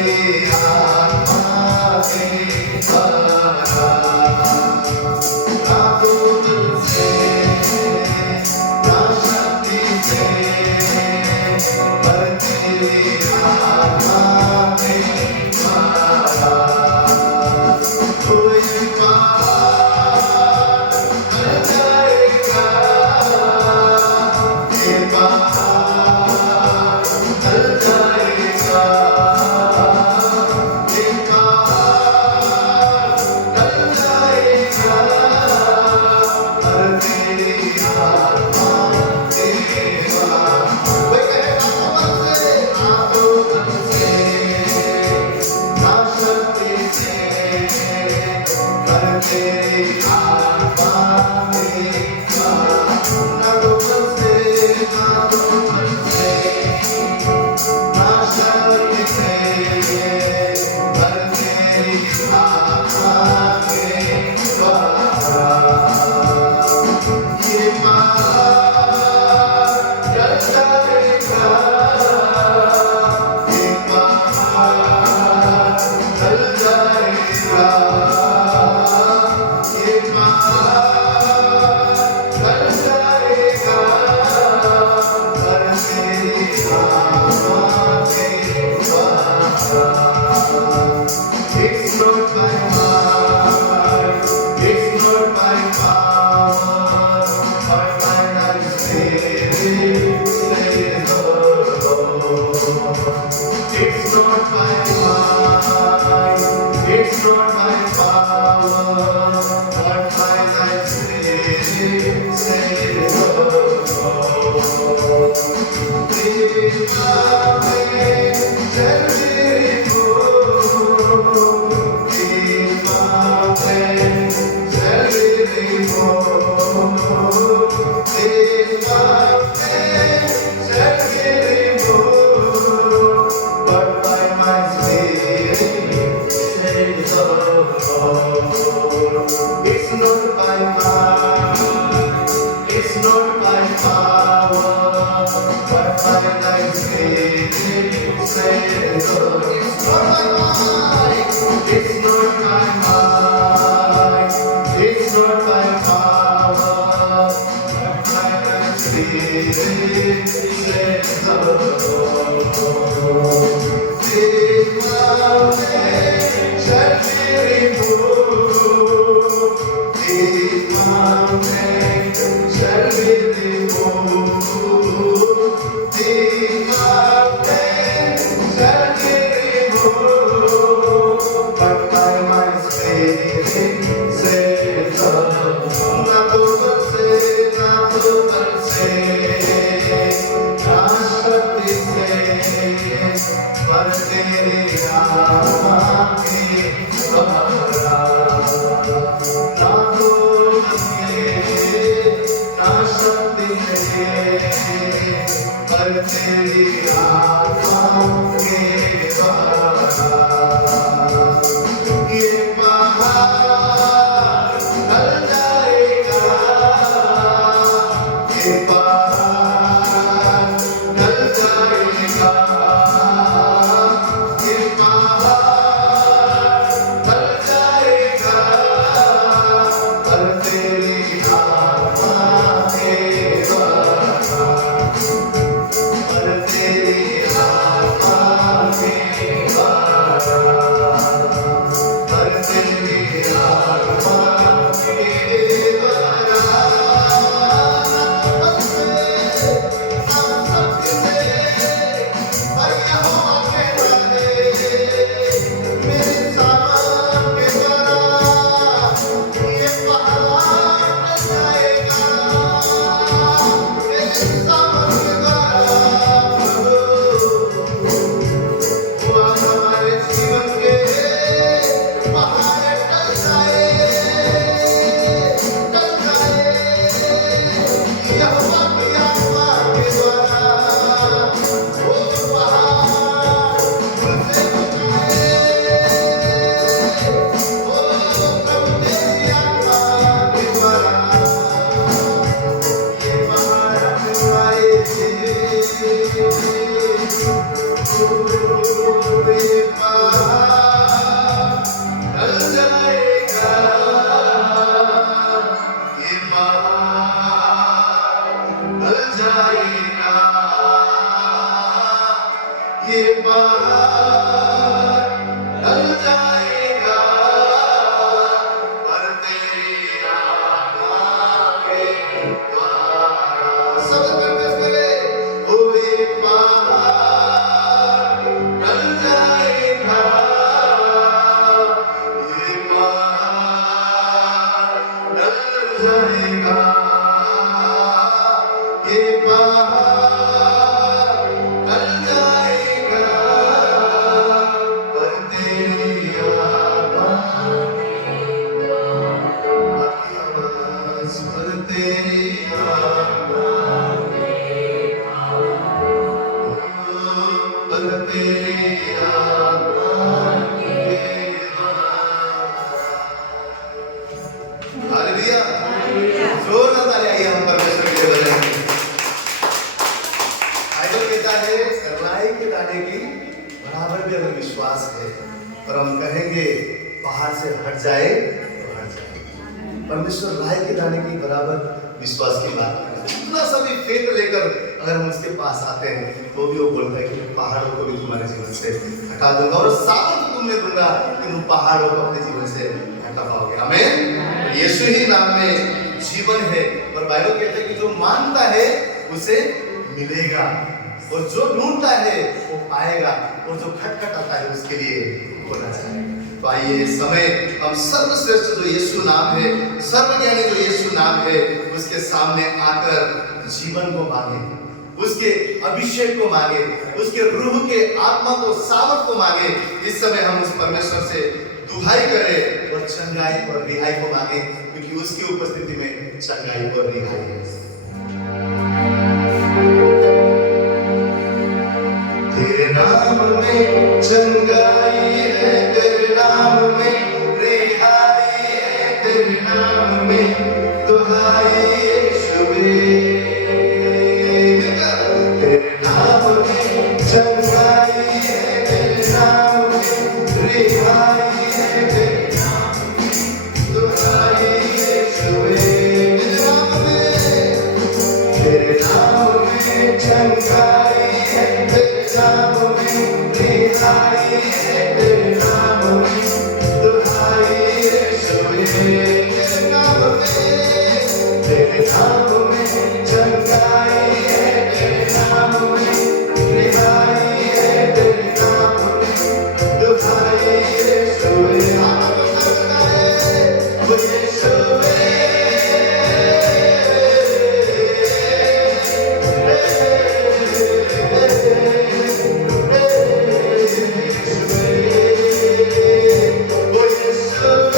Bye. के बाहर ढल जाएगा, पर तेरी आत्मा के द्वारा। सब कन्फेस करें, वो ये पहाड़ ढल जाएगा, ये पहाड़ ढल जाएगा, ये पहाड़ ढल जाएगा, पर तेरी आत्मा पर तेरी आत्मा पर तेरी आत्मा हालेलुया। जोरदार ताली आइए हम परमेश्वर के लिए बजाएंगे। आइडल कहता है राई के दाने की बराबर भी अगर विश्वास है और हम कहेंगे पहाड़ से हट जाए तो हट जाए। परमेश्वर राई के दाने की बराबर विश्वास की बात करता है। इतना सभी फेथ लेकर अगर हम उसके पास आते हैं तो भी वो बोलता है कि मैं पहाड़ों को भी तुम्हारे जीवन से हटा दूंगा और सामर्थ तुम्हें दूंगा कि तुम पहाड़ों को अपने जीवन से हटा पाओगे। आमीन। यीशु ही नाम में जीवन है और बाइबल कहते हैं कि जो मानता है उसे मिलेगा और जो ढूंढता है वो पाएगा और जो खटखटाता है उसके लिए खोला जाएगा। तो आइए इस समय हम सर्वश्रेष्ठ जो यीशु नाम है, सर्वज्ञानी जो यीशु नाम है, उसके सामने आकर जीवन को मांगे, उसके अभिषेक को मांगे, उसके रूह के आत्मा को सामर्थ को मांगे। इस समय हम उस परमेश्वर से दुहाई करें और चंगाई और रिहाई को मांगे, क्योंकि उसकी उपस्थिति में चंगाई और रिहाई है। तेरे नाम में चंगाई है, तेरे नाम में रिहाई है, तेरे नाम में दुहाई यीशुवे। तेरे नाम में चंगाई है, तेरे नाम में रिहाई है, तेरे नाम में दुहाई यीशुवे। तेरे नाम में चंगाई है, तेरे नाम में रिहाई है, तेरे नाम में दुहाई यीशुवे। तेरे नाम में चंगाई है, तेरे नाम में रिहाई है, तेरे नाम में दुहाई यीशुवे। वो यीशुवे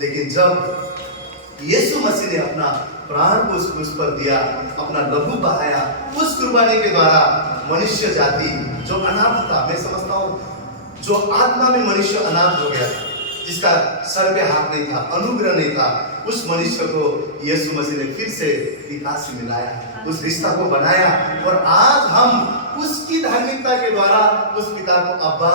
लेकिन जब यीशु मसीह ने अपना प्राण को उस क्रूस पर दिया, अपना लहू बहाया, उस कुर्बानी के द्वारा मनुष्य जाति जो अनाथ था, मैं समझता हूँ जो आत्मा में मनुष्य अनाथ हो गया, जिसका सर पे हाथ नहीं था, अनुग्रह नहीं था, उस मनुष्य को यीशु मसीह ने फिर से पिता से मिलाया, उस रिश्ता को बनाया और आज हम उसकी धार्मिकता के द्वारा उस पिता को अब्बा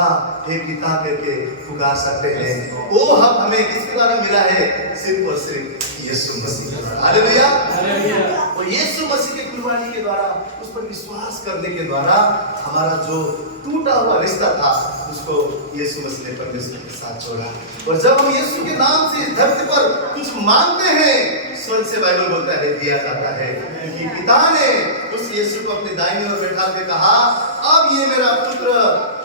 हे पिता करके पुकार सकते हैं। वो हक हमें किसके द्वारा मिला है? सिर्फ और सिर्फ यीशु मसीह के द्वारा। हालेलुया। और यीशु मसीह के कुर्बानी के द्वारा, उस पर विश्वास करने के द्वारा हमारा जो टूटा हुआ रिश्ता था उसको यीशु मसीह ने परमेश्वर के साथ जोड़ा। और जब हम यीशु के नाम से इस धरती पर कुछ मांगते हैं, स्वर्ग से बाइबल बोलता है दिया जाता है, क्योंकि पिता ने उस यीशु को अपने दाहिने ओर बैठा के कहा, अब ये मेरा पुत्र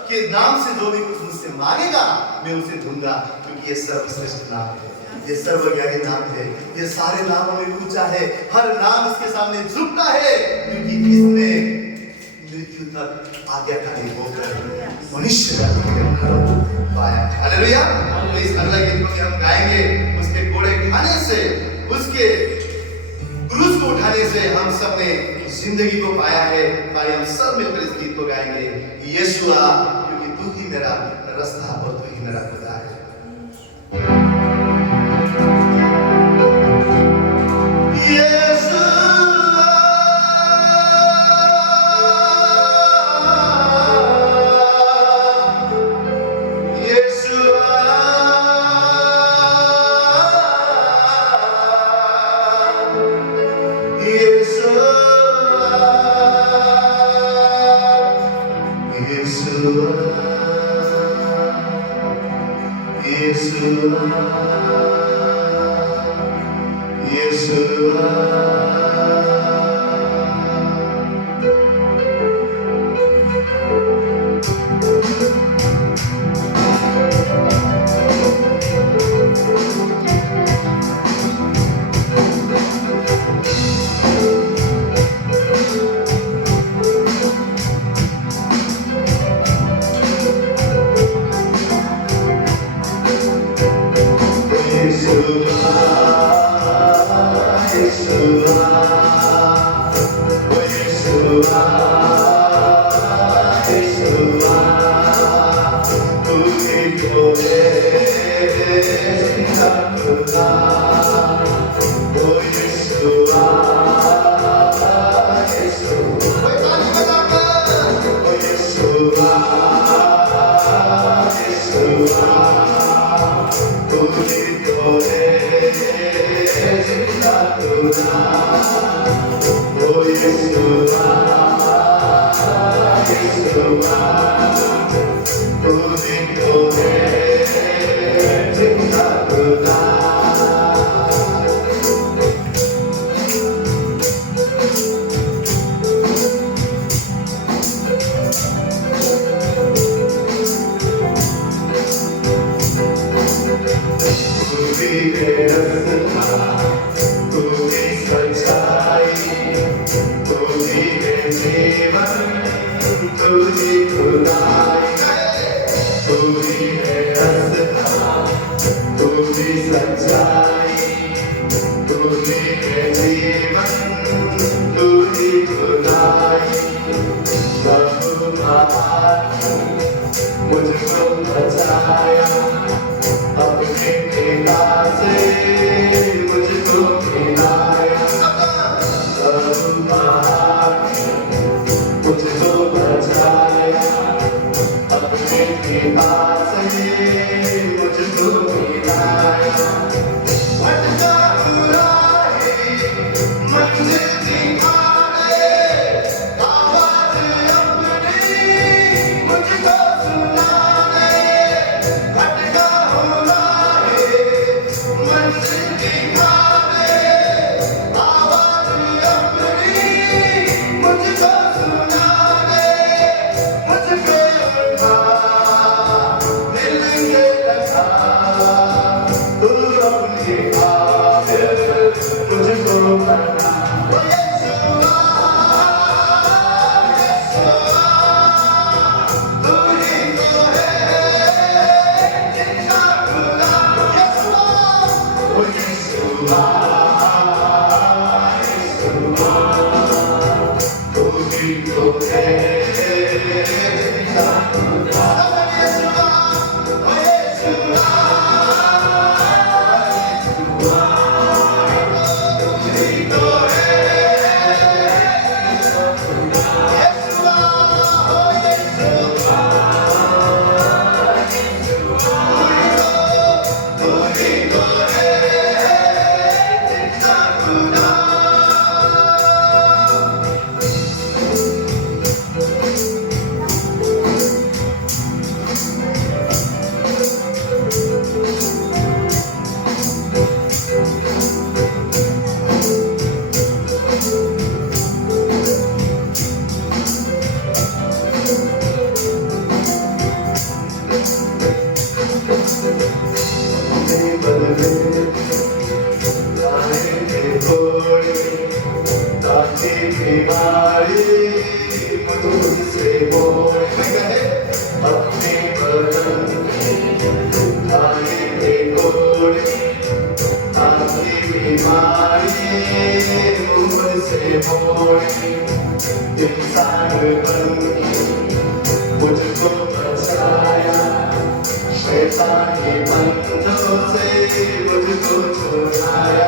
के नाम से जो भी कुछ मुझसे मांगेगा मैं उसे दूंगा, क्योंकि ये सर्वश्रेष्ठ नाम है, ये सर्वज्ञानी नाम है, ये सारे नामों में ऊंचा है, हर नाम इसके सामने झुकता है, क्योंकि इसने मृत्यु तक आज्ञाकारी होकर मनुष्य का उद्धार पाया। हालेलुया। तो इस अगला गीत को हम गाएंगे, उसके कोड़े खाने से, उसके क्रूस को उठाने से हम सब ने जिंदगी को पाया है। भाई हम सब मिलकर इस गीत को गाएंगे, यीशुआ क्योंकि तू ही मेरा रास्ता और तू ही मेरा खुदा है। छोड़ी इंसान बन मुझको बचाया शैतानी बंधनों से मुझको छुड़ाया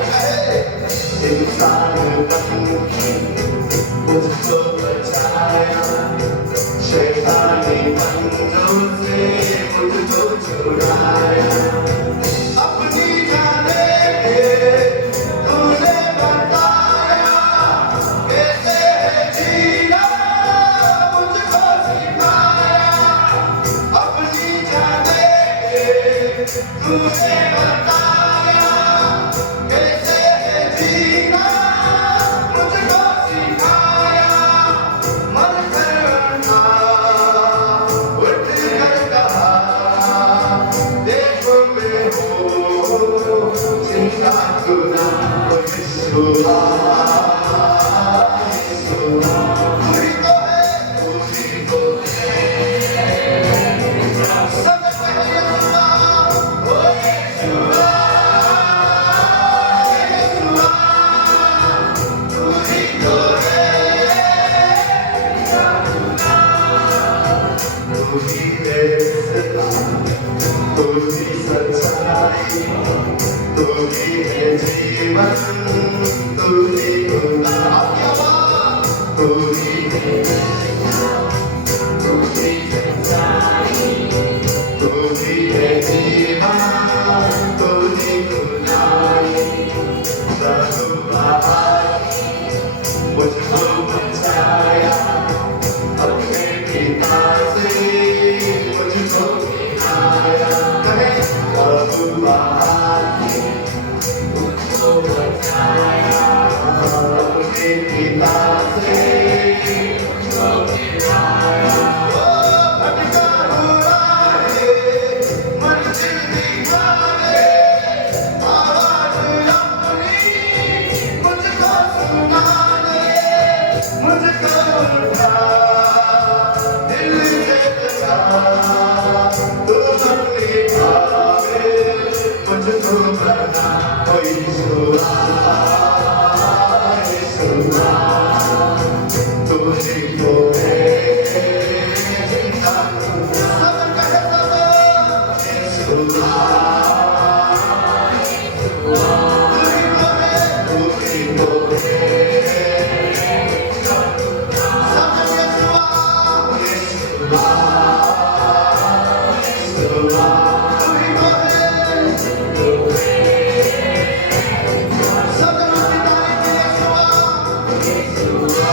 इंसान बन मुझको बचाया शैतानी बंधनों से मुझको छुड़ाया अपनी जाने तूने बताया कैसे जीना मुझको सिखाया अपनी जाने तूने बताया कैसे जीना मुझको सिखाया मन करना उठ कर कहा देखो मैं हो चिंता सुना यीशुआ यीशुआ पूरी तो है सब कहना ओ यीशुआ यीशुआ पूरी तो है तू ही है तू ही सच्चाई तू ही है जीवन तू ही खुदा तू ही है तू ही सच्चाई तू ही है जीवन तू ही खुदाई प्रभु मुझको बचाया अपने पिता से मुझको मिलाया प्रभु मुझको बचाया अपने पिता से मुझको मिलाया भटका हुआ है मंजिल दिखाए आवाज अपनी मुझको सुना दे मुझको उठा दिल से लगा तू अपनी भावे मुझको करना कोई यीशुआ यीशुआ तू ही तो है जिंदा सब कहे सब यीशुआ तू ही तो है सब यीशुआ यीशुआ यीशुआ तू ही तो है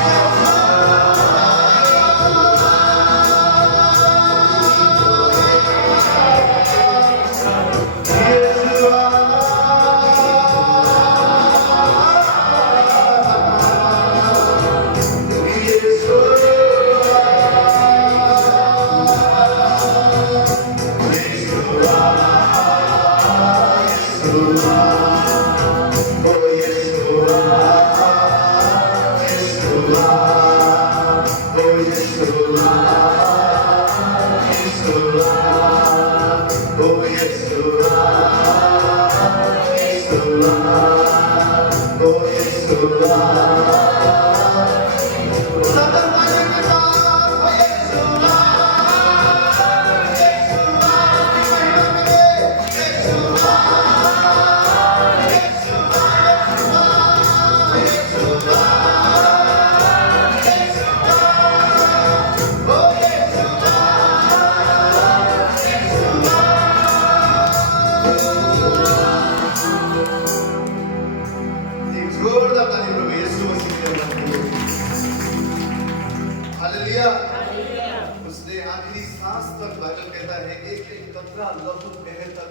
सब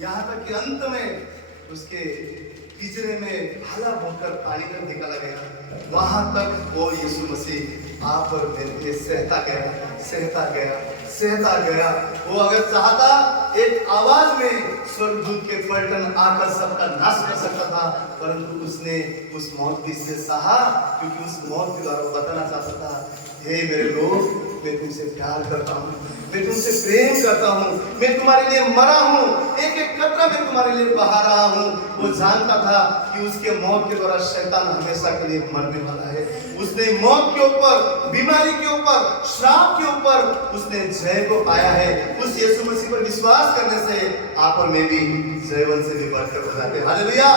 यहाँ तक कि अंत में उसके पिंजरे में भाला भोंकर पानी में निकाला गया, वहां तक वो यीशु मसीह आप और मेरे लिए सहता गया। वो अगर चाहता एक आवाज में स्वर्गदूत के पलटन आकर सबका नाश कर सकता था, परंतु उसने उस मौत भी से सहा, क्योंकि उस मौत के द्वारा वो बताना चाहता था, हे मेरे लोग, मैं तुमसे प्यार करता हूँ, मैं तुमसे प्रेम करता हूँ, मैं तुम्हारे लिए मरा हूँ, एक एक कतरा मैं तुम्हारे लिए बहा रहा हूँ। वो जानता था कि उसके मौत के द्वारा शैतान हमेशा के लिए मरने वाला है। उसने मौत के ऊपर, बीमारी के ऊपर, श्राप के ऊपर उसने जय को पाया है। उस यीशु मसीह पर विश्वास करने से आप और मैं भी जयवंत से भी बढ़कर हो जाते हैं। हालेलुया,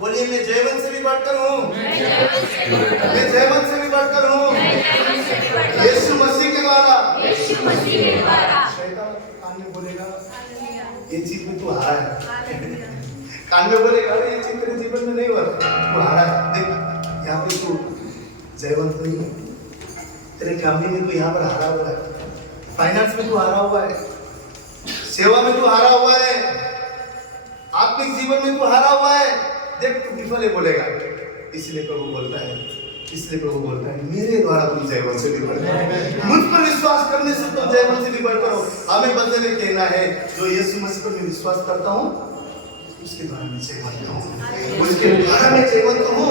बोलिए मैं जयवंत से भी बढ़कर हूँ, मैं जयवंत से भी बढ़कर हूँ यीशु मसीह के द्वारा। शैतान कान में बोलेगा ये चीज में तू हारा है, कान में बोलेगा ये चीज तेरे जीवन में नहीं हुआ, तू हारा है। देख यहाँ पे तू जयवंत नहीं है, तेरे फैमिली में तू यहाँ पर हारा हुआ है, फाइनेंस में तू हारा हुआ है, सेवा में तू हारा हुआ है, आत्मिक जीवन में तू हारा हुआ है। देख तू विफल है बोलेगा, इसलिए प्रभु बोलता है, इसलिए प्रभु बोलता है मेरे द्वारा तुम जयवंत से भी बढ़कर, मुझ पर विश्वास करने से तुम जयवंत से भी बढ़कर हो। हमें बदले में कहना है जो यीशु मसीह पर मैं विश्वास करता हूँ उसके द्वारा मैं जयवंत हूँ, उसके द्वारा मैं जयवंत हूँ।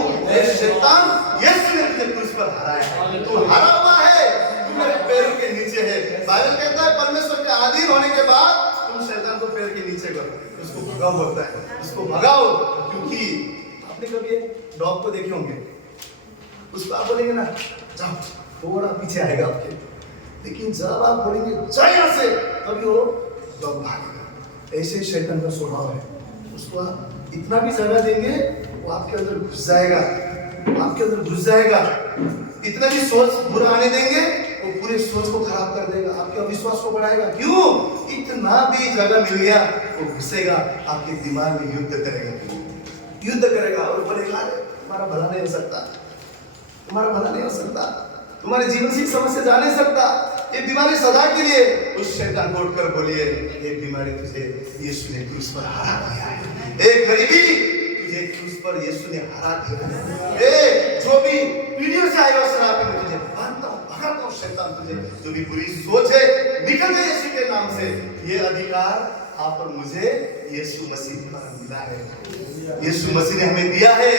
शैतान यीशु ने तुझे क्रूस पर हराया, तू हरा हुआ है, तू मेरे पैरों के नीचे है। बाइबल कहता है परमेश्वर के अधीन होने के बाद तुम शैतान को पैर के नीचे करो, उसको भगाओ बोलता है, उसको भगाओ। क्योंकि आपने कभी डॉग को देखे होंगे, उसको आप बोलेंगे ना जाओ, थोड़ा पीछे आएगा आपके, लेकिन जब आप बोलेंगे जा यहाँ से, तभी वो डॉग भागेगा। ऐसे ही शैतान का स्वभाव है, उसको आप इतना भी जगह देंगे वो आपके अंदर घुस जाएगा, आपके अंदर घुस जाएगा। इतना भी सोच बुरा आने देंगे वो पूरे सोच को खराब कर देगा, आपके अविश्वास को बढ़ाएगा। क्यों? इतना भी जगह मिल गया वो घुसेगा, आपके दिमाग में युद्ध करेगा, युद्ध करेगा और बोलेगा तुम्हारा भला नहीं हो सकता, तुम्हारा भला नहीं हो सकता, तुम्हारे जीवन से समस्या जा नहीं सकता, ये बीमारी सदा के लिए। उस शैतान को उठकर बोलिए ये बीमारी तुझे यीशु ने क्रूस पर हरा दिया है, एक गरीबी तुझे क्रूस पर यीशु ने हरा दिया है। ए जो भी पीढ़ियों से आए हुए शराब में तुझे बांधता हूं, भगाता हूं शैतान, तुझे जो भी बुरी सोच है निकल जाए यीशु के नाम से। ये अधिकार आप और मुझे यीशु मसीह द्वारा मिला है, यीशु मसीह ने हमें दिया है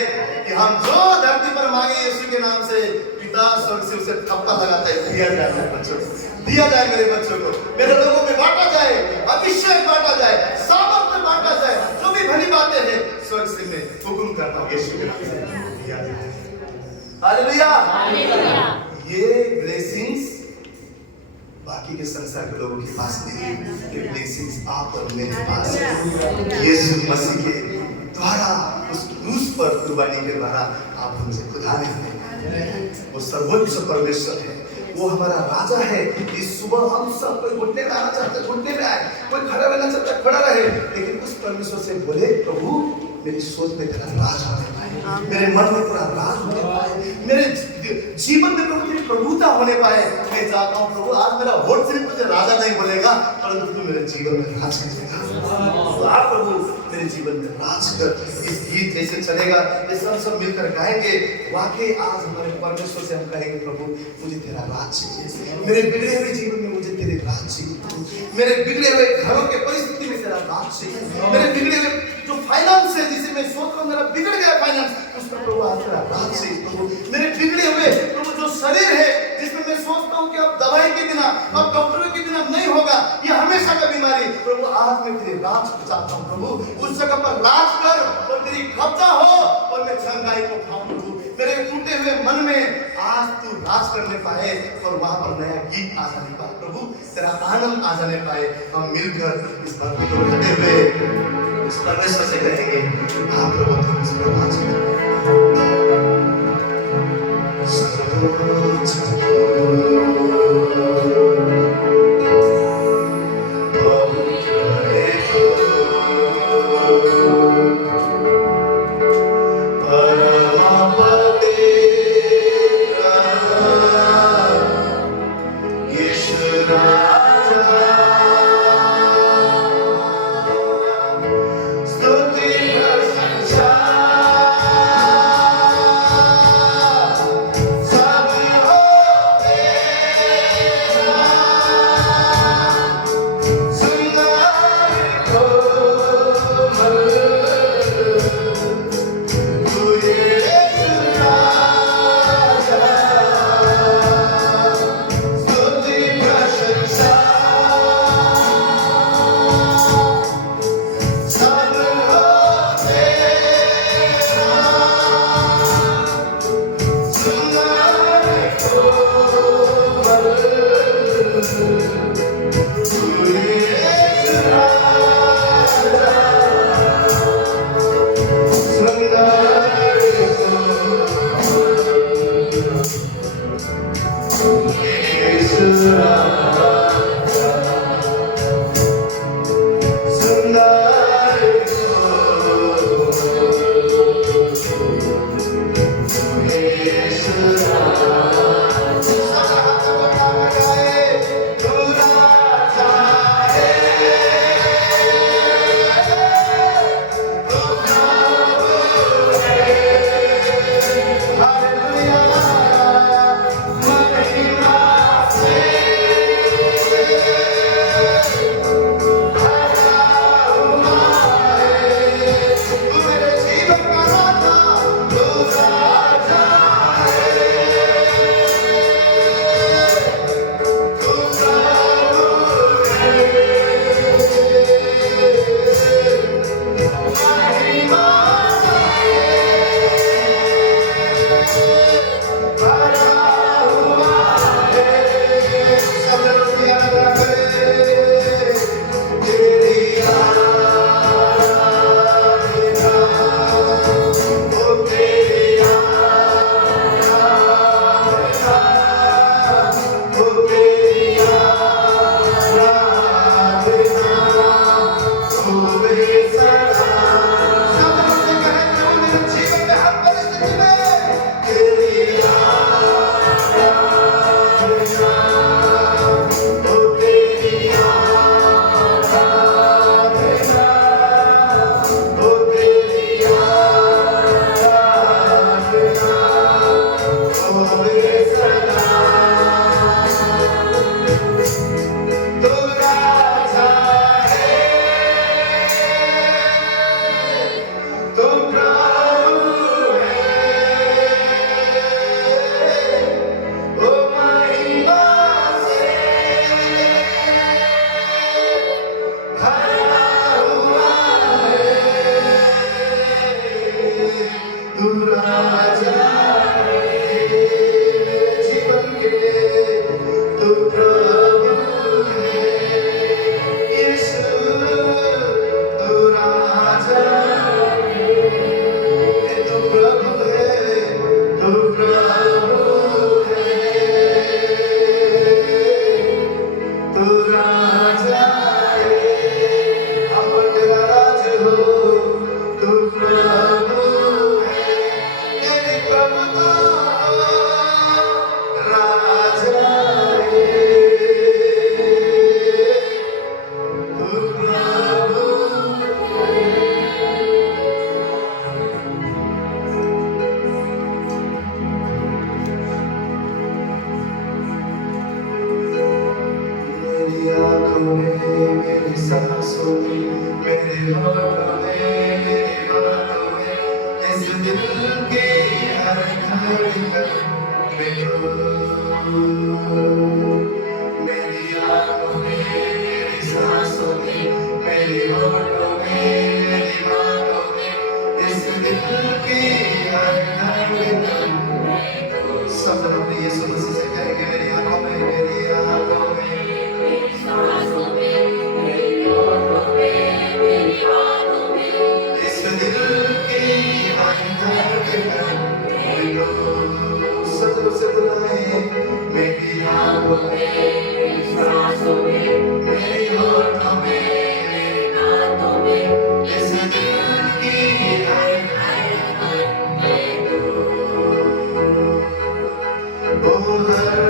कि हम जो धरती पर मांगे यीशु के नाम से पिता स्वर्ग से उसे थप्पा लगाता है, दिया जाए मेरे बच्चों को, दिया जाए मेरे बच्चों को, मेरे लोगों में बांटा जाए, अभिषेक बांटा जाए, सामर्थ बांटा जाए, जो भी भली बातें हैं स्वर्ग से मैं हुक्म करता हूँ यीशु के नाम से दिया जाए। हालेलुया। ये ब्लेसिंग्स बाकी के संसार के लोगों के पास नहीं है, ये ब्लेसिंग्स आप और मेरे पास है। यीशु मसीह के द्वारा उस क्रूस पर कुर्बानी के द्वारा आप हमसे खुदा ने हमें, वो सर्वोच्च परमेश्वर है, वो हमारा राजा है। इस सुबह हम सब कोई घुटने में आना चाहते, घुटने में आए, कोई खड़ा रहना चाहता खड़ा रहे, लेकिन उस परमेश्वर से बोले प्रभु मेरी सोच में तेरा राज होने पाए, मेरे मन में तेरा राज होने पाए, मेरे जीवन में प्रभु तेरी प्रभुता होने पाए। मैं चाहता हूँ प्रभु आज मेरा वोट सिर्फ मुझे राजा नहीं बोलेगा, परंतु तू मेरे जीवन में राज करेगा। तो आप प्रभु मेरे जीवन में राज कर। इस गीत ऐसे चलेगा, ये सब मिलकर गाएंगे। वाकई आज हमारे परमेश्वर से हम कहेंगे प्रभु मुझे तेरा राज चाहिए, मेरे बिगड़े हुए जीवन में मुझे तेरे राज चाहिए, मेरे बिगड़े हुए घरों के परिस्थिति में तेरा राज चाहिए, मेरे बिगड़े हुए जो फाइनेंस है जिसे मैं सोच रहा हूँ मेरा बिगड़ गया फाइनेंस, उस पर प्रभु आज तेरा राज चाहिए प्रभु। मेरे बिगड़े हुए प्रभु जो शरीर है जिसमें मैं सोचता हूँ कि अब दवाई के बिना, अब डॉक्टरों के बिना नहीं होगा, ये हमेशा का बीमारी, प्रभु आज मैं तेरे राज को चाहता हूँ प्रभु। उस जगह पर राज कर और तेरी कब्जा हो और मैं चंगाई को खाऊं प्रभु। मेरे टूटे हुए मन में आज तू राज करने पाए और वहां पर नया गीत आ जाने पाए प्रभु, तेरा आनंद आ जाने पाए। हम मिलकर इस बात को बढ़ते हुए इस परमेश्वर से कहेंगे हाँ प्रभु तुम इस पर राज करो। आँखों में, मेरी सांसों में, मेरे होठों में, मेरी बातों में, इस दिल की हर धड़कन में हो। मेरी आँखों में, मेरी सांसों में, मेरी होठों में, मेरी बातों में, इस दिल की हर धड़कन में हो। सब लोग अपने यीशु मसीह से कहेंगे, मेरी आँखों में, मेरी आँखों में, मेरी सांसों में, मेरी होठों में, मेरी बातों में, इस दिल की हर धड़कन में हो। सब लोग से बुलाएं, मेरी आँखों में, मेरी सांसों में, मेरी होठों में, मेरी बातों में, इस दिल की हर धड़कन में हो। ओ हर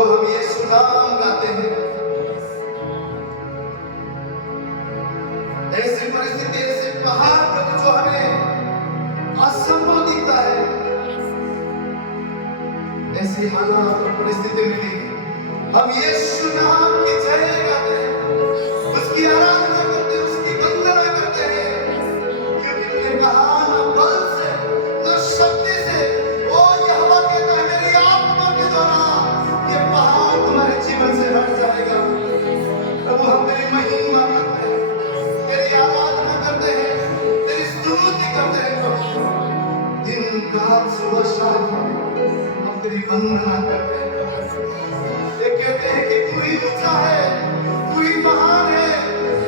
हम यीशु नाम गाते हैं। ऐसी परिस्थिति, ऐसे पहाड़ पर जो हमें असंभव दिखता है, ऐसी हालात और परिस्थिति में भी हम यीशु नाम की जय गाते हैं, उसकी आराधना करते हैं, उसकी वंदना करते हैं, क्योंकि उसने कहा न बल से न शक्ति से, ओ यहोवा कहता है मेरी आत्मा के द्वारा ये पहाड़ तुम्हारे जीवन से हट जाएगा। प्रभु हम तेरी महिमा करते हैं, तेरी आराधना करते हैं, तेरी स्तुति करते हैं प्रभु, दिन रात सुबह शाम हम तेरी वंदना करते हैं। कहते हैं कि तू ही ऊंचा है, तू ही महान है,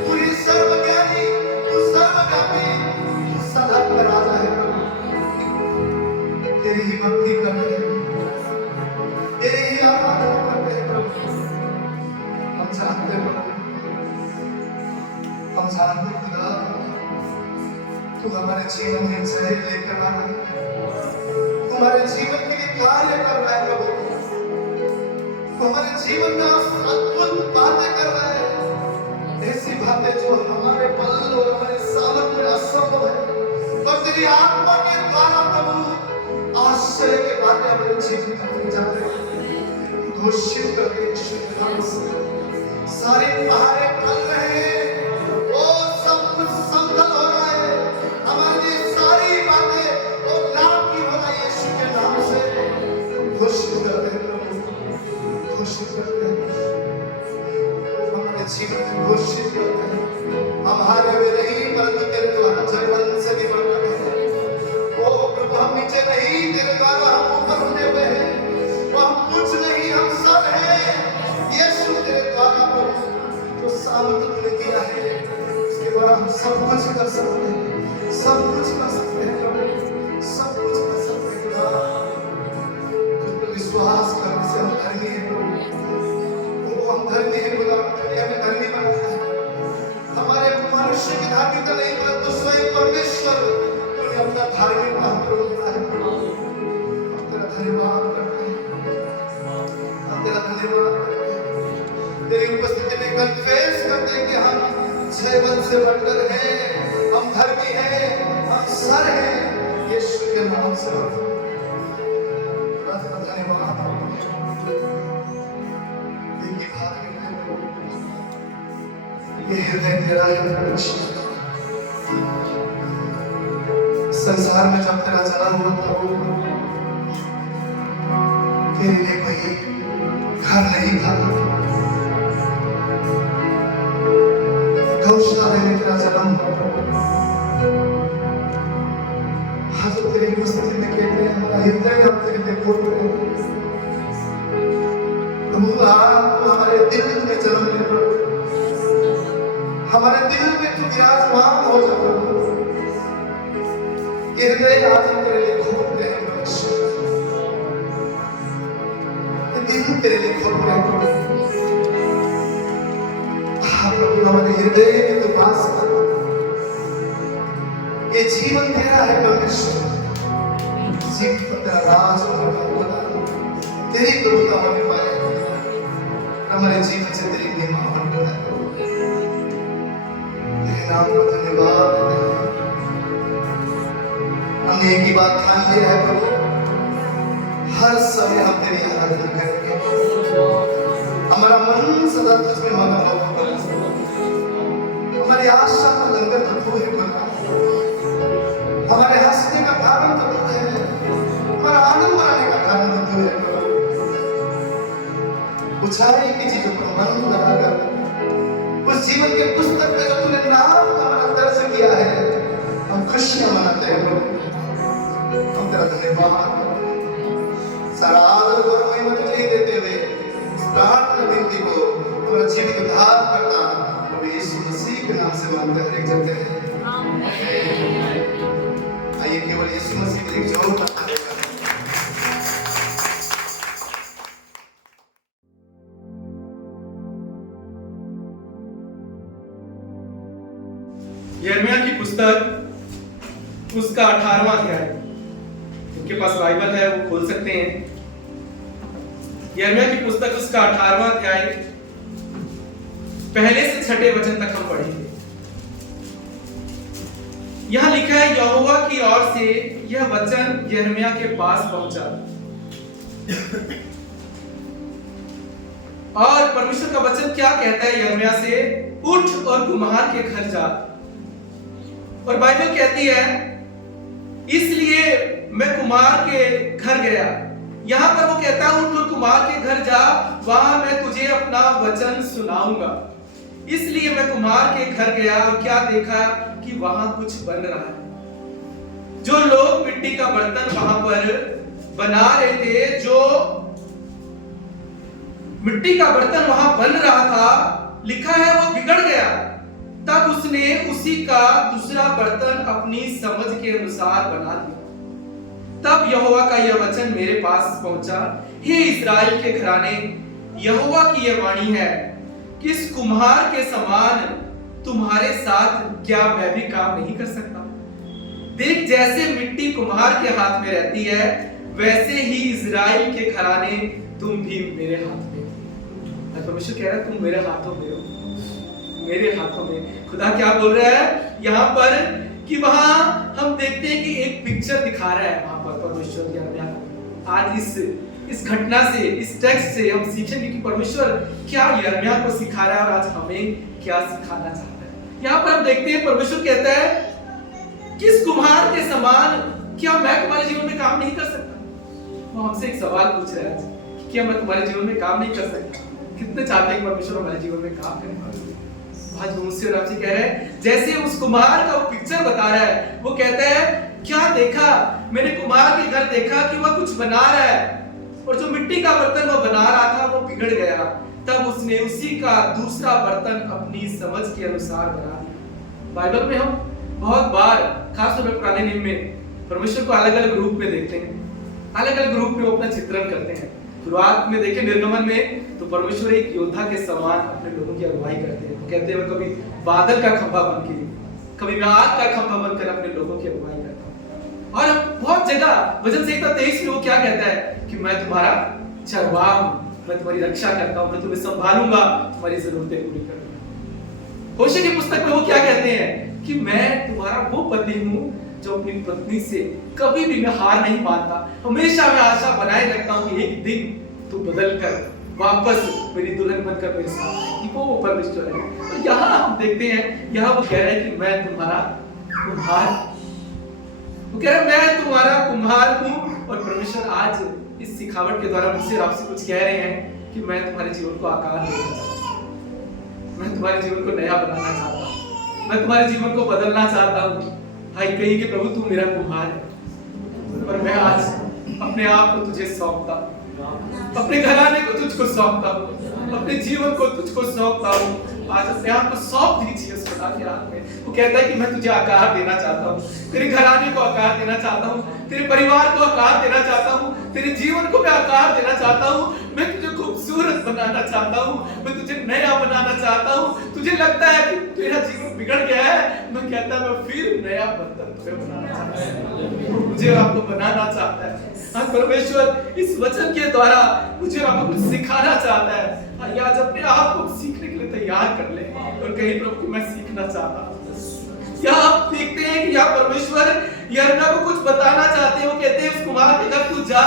तू ही सर्वज्ञानी, तू सर्वव्यापी, तू सदा का राजा है प्रभु। तेरी ही भक्ति करते हैं, तेरी ही आराधना करते हैं प्रभु। हम जानते हैं प्रभु, हम जानते खुदा तू हमारे जीवन में जय लेकर आना है, तुम्हारे जीवन के लिए कार्य कर रहा है प्रभु, हमारे जीवन में अद्भुत बातें कर रहा है, ऐसी बातें जो हमारे बल और हमारे सामर्थ्य में असंभव है, और तेरी आत्मा के द्वारा प्रभु आश्चर्य की बातें हमारे जीवन में जा रहे हैं। घोषित करके यीशु के नाम से सारे पहाड़े टल रहे हैं, वो सब कुछ समतल हो रहा है, हमारे लिए सारी बातें और लाभ की हो रहा है यीशु के नाम से। घोषित करते हैं प्रभु, घोषित करते हैं, हमारे जीवन में घोषित करते हैं, हमारे वे नहीं परंतु तेरे द्वारा जयवंत से भी बढ़कर है। ओ प्रभु हम नीचे नहीं, तेरे द्वारा हम ऊपर होने हुए हैं, वो हम कुछ नहीं, हम सब हैं यीशु तेरे द्वारा प्रभु, जो सामर्थ तूने दिया है उसके द्वारा हम सब कुछ कर सकते हैं, सब कुछ कर सकते हैं प्रभु, सब कुछ कर सकते हैं खुदा। तुम पर विश्वास करने से हम धर्मी हैं प्रभु, वो हम धर्मी हैं खुदा, हमें धर्मी बनाया है। हमारे मनुष्य की धार्मिकता नहीं परंतु स्वयं परमेश्वर तूने अपना धार्मिक काम दिया है प्रभु। हम तेरा धन्यवाद करते हैं, हम तेरा धन्यवाद करते हैं, तेरी उपस्थिति में कन्फेस करते हैं कि हम जयवंत से बढ़कर हैं, हम धर्मी हैं, हम सर हैं यीशु के नाम से। धन्यवाद ये हृदय तेरा है, संसार में जब तेरा चला हुआ था वो तेरे लिए कोई घर नहीं था, गौशाला में तेरा जन्म हुआ। हाँ तो तेरी उपस्थिति में कहते हैं हमारा हृदय हम तेरे लिए खोल रहे हैं प्रभु, आप हमारे दिल में जन्म ले प्रभु, हमारे दिल में तू विराजमान हो जा प्रभु। हृदय आज हम तेरे लिए खोलते हैं प्रभु, दिल तेरे लिए खोल रहे हैं प्रभु। आप तू हमारे हृदय में तू वास कर। ये जीवन तेरा है परमेश्वर, जीवन तेरा राज और तेरी प्रभुता होने वाले हमारे जीवन से तेरी महिमा होने वाली। तेरे नाम को धन्यवाद देते हैं। हमने एक ही बात ठान लिया है प्रभु, हर समय हम तेरी आराधना करेंगे। हमारा मन सदा तुझ में मगन होगा प्रभु। हमारी आशा का लंगर तो तू है प्रभु, हमारे हंसने का कारण तो तू है, हमारा आनंद मनाने का कारण तो तू है प्रभु। ऊंचाई की चीजों पर मन लगाकर उस जीवन के पुस्तक में जो तूने नाम हमारा दर्ज किया है, हम खुशियां मनाते हैं प्रभु। हम तेरा धन्यवाद, सारा आदर और महिमा तुझे ही देते हुए इस प्रार्थना विनती को हमारा जीवित उद्धार करता प्रभु यीशु मसीह के नाम से मांगते हैं। हर एक जन कहे आमीन। आइए केवल यीशु मसीह के एक जोर प्रार्थना करें। यिर्मयाह की पुस्तक उसका 18वां अध्याय, उनके पास बाइबल है वो खोल सकते हैं। यिर्मयाह की पुस्तक उसका 18वां अध्याय पहले से 6 वचन तक हम पढ़ेंगे। यहां लिखा है, यहोवा की ओर से यह वचन यिर्मयाह के पास पहुंचा। और परमेश्वर का वचन क्या कहता है यिर्मयाह से? उठ और कुम्हार के घर जा। और बाइबल कहती है, इसलिए मैं कुम्हार के घर गया। यहां पर वो कहता है उठ और कुम्हार के घर जा, वहां मैं तुझे अपना वचन सुनाऊंगा। इसलिए मैं कुम्हार के घर गया और क्या देखा कि वहां कुछ बन रहा है। जो लोग मिट्टी का बर्तन वहां पर बना रहे थे, जो मिट्टी का बर्तन वहां बन रहा था, लिखा है वो बिगड़ गया। तब उसने उसी का दूसरा बर्तन अपनी समझ के अनुसार बना दिया। तब यहोवा का यह वचन मेरे पास पहुंचा, हे इस्राएल के घराने, यहोवा की यह वाणी है कि इस कुम्हार के समान तुम्हारे साथ क्या मैं भी काम नहीं कर सकता? देख, जैसे मिट्टी कुम्हार के हाथ में रहती है, वैसे ही इस्राएल के घराने तुम भी मेरे हाथ में। परमेश्वर कह रहा है तुम मेरे हाथों में हो, मेरे हाथों में। खुदा क्या बोल रहा है यहाँ पर कि वहां हम देखते हैं कि एक पिक्चर दिखा रहा है वहां पर परमेश्वर यिर्मयाह। आज इस घटना से, इस टेक्स्ट से हम सीखेंगे कि परमेश्वर क्या यिर्मयाह को सिखा रहा है और आज हमें क्या सिखाना चाहता है। यहाँ पर हम देखते हैं परमेश्वर कहता है किस कुम्हार के समान क्या मैं तुम्हारे जीवन में काम नहीं कर सकता? वो हमसे एक सवाल पूछ रहा है कि क्या मैं तुम्हारे जीवन में काम नहीं कर सकता? कितने चाहते हैं परमेश्वर हमारे जीवन में काम करें? आज मुझसे और आपसे कह रहे हैं, जैसे उस कुम्हार का वो पिक्चर बता रहा है, वो कहता है क्या देखा मैंने? कुम्हार के घर देखा कि वह कुछ बना रहा है, और जो मिट्टी का बर्तन वो बना रहा था वो बिगड़ गया। तब उसने उसी का दूसरा बर्तन अपनी समझ के अनुसार बना दिया। बाइबल में हम बहुत बार, खासतौर पर पुराने नियम में, परमेश्वर को अलग अलग रूप में देखते हैं, अलग अलग रूप में वो अपना चित्रण करते हैं। शुरुआत में देखें निर्गमन में, तो परमेश्वर एक योद्धा के समान अपने लोगों की अगुवाई करते हैं। कहते हैं कभी बादल का खंभा बनके, कभी मैं आग का खंभा बनकर अपने लोगों की अगुवाई करता हूं। और बहुत जगह वचन संहिता 23 में वो क्या कहता है कि मैं तुम्हारा चरवाहा हूं, मैं तुम्हारी रक्षा करता हूं, मैं तुम्हें संभालूंगा, तुम्हारी जरूरतें पूरी करूंगा। होशे की पुस्तक में वो क्या कहते हैं कि मैं तुम्हारा वो पति हूं जो अपनी पत्नी से कभी भी मैं हार नहीं मानता, हमेशा मैं आशा बनाए रखता हूं कि एक दिन तू बदल कर वापस मेरी दुल्हन बनकर मेरे साथ आएगी। वो परमेश्वर है। तो यहाँ हम देखते हैं, यहाँ वो कह रहे हैं कि मैं तुम्हारा कुम्हार, वो कह रहे हैं मैं तुम्हारा कुम्हार हूँ। और परमेश्वर आज इस सिखावट के द्वारा मुझसे आपसे कुछ कह रहे हैं कि मैं तुम्हारे जीवन को आकार देना चाहता हूँ, मैं तुम्हारे जीवन को नया बनाना चाहता हूँ, मैं तुम्हारे जीवन को बदलना चाहता हूँ। भाई कहिए कि प्रभु तू मेरा कुम्हार है, और मैं आज अपने आप को तुझे सौंपता हूँ, अपने घराने को तुझको सौंपता हूँ, अपने जीवन को तुझको सौंपता हूँ। आज अपने आप को सौंप दीजिए उस खुदा के हाथ में। वो कहता है कि मैं तुझे आकार देना चाहता हूँ, तेरे घराने को आकार देना चाहता हूँ, तेरे परिवार को आकार देना चाहता हूँ, तेरे जीवन को मैं आकार देना चाहता हूँ, मैं तुझे खूबसूरत बनाना चाहता हूँ, मैं तुझे नया बनाना बनाना चाहता हूँ। तुझे लगता है कि तेरा जीवन बिगड़ गया है, मैं कहता मैं फिर नया बर्तन तुझे बनाना चाहता हूँ, मुझे और आपको बनाना चाहता है। आज परमेश्वर इस वचन के द्वारा मुझे और आपको कुछ सिखाना चाहता है। आज अपने आप को सीखने के लिए तैयार कर ले और कहीं प्रभु मैं सीखना चाहता हूँ। या आप देखते हैं कि यहाँ परमेश्वर यरमिया को कुछ बताना चाहते हैं। वो कहते हैं उस कुम्हार के घर तू जा,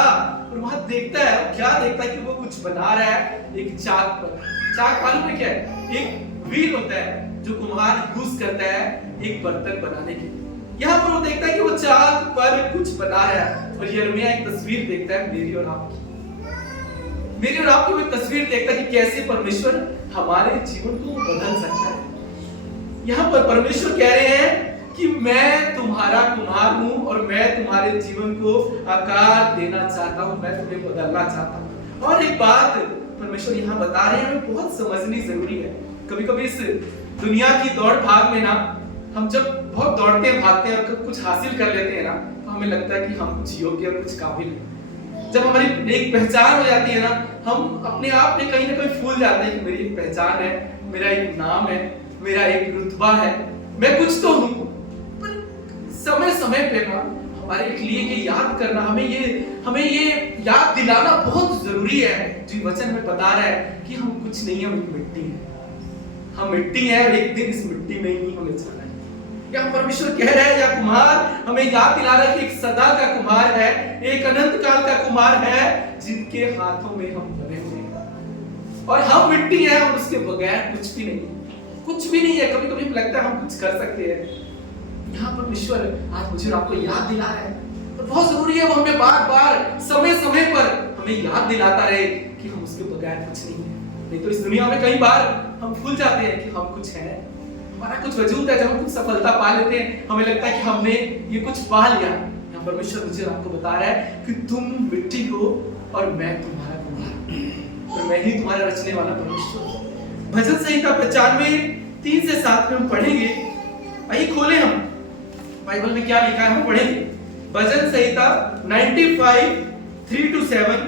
और वहां देखता है, क्या देखता है कि वो कुछ बना रहा है एक चाक पर। चाक मालूम है क्या है? एक व्हील होता है जो कुम्हार यूज करता है एक बर्तन बनाने के लिए। यहाँ पर वो देखता है कि वो चाक पर कुछ बना रहा है, और यरमिया एक तस्वीर देखता है मेरी और आपकी। मेरी और आपकी वो तस्वीर देखता है कि कैसे परमेश्वर हमारे जीवन को बदल सकता है। यहाँ पर परमेश्वर कह रहे हैं कि मैं तुम्हारा कुम्हार हूँ और मैं तुम्हारे जीवन को आकार देना चाहता हूँ, मैं तुम्हें बदलना चाहता हूँ। और एक बात परमेश्वर यहाँ बता रहे हैं, हमें बहुत समझनी जरूरी है। कभी कभी इस दुनिया की दौड़ भाग में ना, हम जब बहुत दौड़ते हैं भागते हैं और कुछ हासिल कर लेते हैं ना, तो हमें लगता है कि हम योग्य और कुछ काबिल हैं। जब हमारी एक पहचान हो जाती है ना, हम अपने आप में कहीं ना कहीं भूल जाते हैं कि मेरी एक पहचान है, मेरा एक नाम है, मेरा एक रुतबा है, मैं कुछ तो हूँ। पर समय समय पे ना हमारे लिए ये याद करना, हमें ये याद दिलाना बहुत जरूरी है। जो वचन में बता रहा है कि हम कुछ नहीं है, हम मिट्टी है, हम मिट्टी है और एक दिन इस मिट्टी में ही हमें जाना है। या परमेश्वर कह रहा है, या कुम्हार हमें याद दिला रहा है कि एक सदा का कुम्हार है, एक अनंत काल का कुम्हार है, जिनके हाथों में हम बने हुए हैं, और हम मिट्टी है और उसके बगैर कुछ भी नहीं, कुछ भी नहीं है। कभी कभी लगता है हम कुछ कर सकते हैं। यहाँ परमेश्वर आज मुझे आपको याद दिला रहा है, तो बहुत जरूरी है वो हमें बार बार समय समय पर हमें याद दिलाता रहे कि हम उसके बगैर कुछ नहीं है। नहीं तो इस दुनिया में कई बार हम भूल जाते हैं कि हम कुछ है, हमारा कुछ वजूद है। जब हम कुछ सफलता पा लेते हैं, हमें लगता है कि हमने ये कुछ पा लिया। यहाँ परमेश्वर मुझे आपको बता रहा है कि तुम मिट्टी हो और मैं तुम्हारा कुम्हार, और मैं ही तुम्हारा रचने वाला परमेश्वर। भजन संहिता 95:3-7 में हम पढ़ेंगे। आइए खोलें हम बाइबल में क्या लिखा है, हम पढ़ेंगे। भजन संहिता 95:3-7।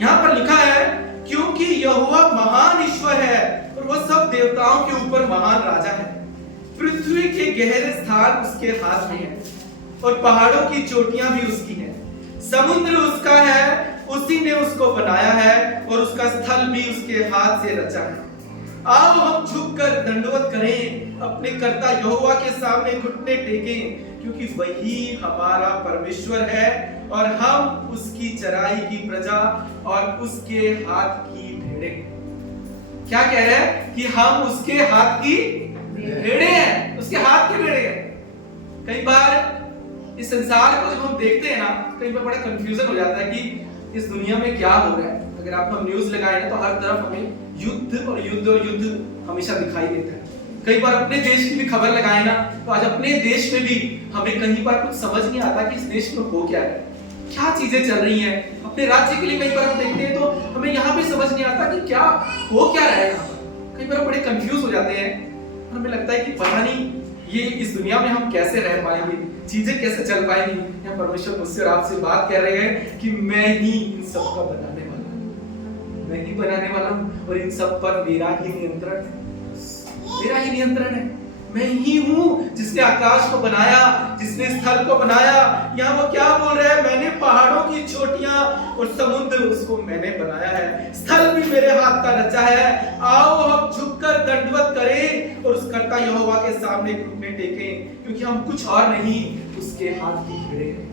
यहाँ पर लिखा है, क्योंकि यहोवा महान ईश्वर है और वह सब देवताओं के ऊपर महान राजा है। पृथ्वी के गहरे स्थान उसके हाथ में है और पहाड़ों की चोटियां भी उसकी हैं। समुद्र उसका है, उसी ने उसको बनाया है और उसका स्थल भी उसके हाथ से रचा है। आओ हम झुककर दंडवत करें, अपने कर्ता यहोवा के सामने घुटने टेकें, क्योंकि वही हमारा परमेश्वर है और हम उसकी चराई की प्रजा और उसके हाथ की भेड़ें। क्या कह रहे हैं? कि हम उसके हाथ की भेड़ें हैं, उसके हाथ की भेड़ें हैं। कई बार इस संसार को जब हम देखते हैं ना, कई बार बड़ा कंफ्यूजन हो जाता है कि इस दुनिया में क्या हो रहा है। अगर आप हम न्यूज लगाए ना, तो हर तरफ हमें युद्ध और युद्ध और युद्ध हमेशा दिखाई देता है। कई बार अपने देश की भी खबर लगाए ना, तो आज अपने देश में भी हमें कहीं बार कुछ समझ नहीं आता कि इस देश में हो क्या है, क्या चीजें चल रही हैं। अपने राज्य के लिए कई बार हम देखते हैं तो हमें यहाँ भी समझ नहीं आता कि क्या हो क्या रहा है। कई बार बड़े कंफ्यूज हो जाते हैं, हमें लगता है कि पता नहीं ये इस दुनिया में हम कैसे रह पाएंगे, चीजें कैसे चल पाएंगी। यहाँ परमेश्वर मुझसे और आपसे बात कर रहे हैं कि मैं ही इन सब का बनाने वाला हूँ, मैं ही बनाने वाला हूँ, और इन सब पर मेरा ही नियंत्रण है, मेरा ही नियंत्रण है। मैं ही हूँ जिसने आकाश को बनाया, जिसने स्थल को बनाया। यहाँ वो क्या बोल रहा है? मैंने पहाड़ों की चोटियां और समुद्र उसको मैंने बनाया है, स्थल भी मेरे हाथ का रचा है। आओ हम झुककर दंडवत करें और उस कर्ता यहोवा के सामने घुटने टेकें, क्योंकि हम कुछ और नहीं, उसके हाथ की भेड़ें हैं।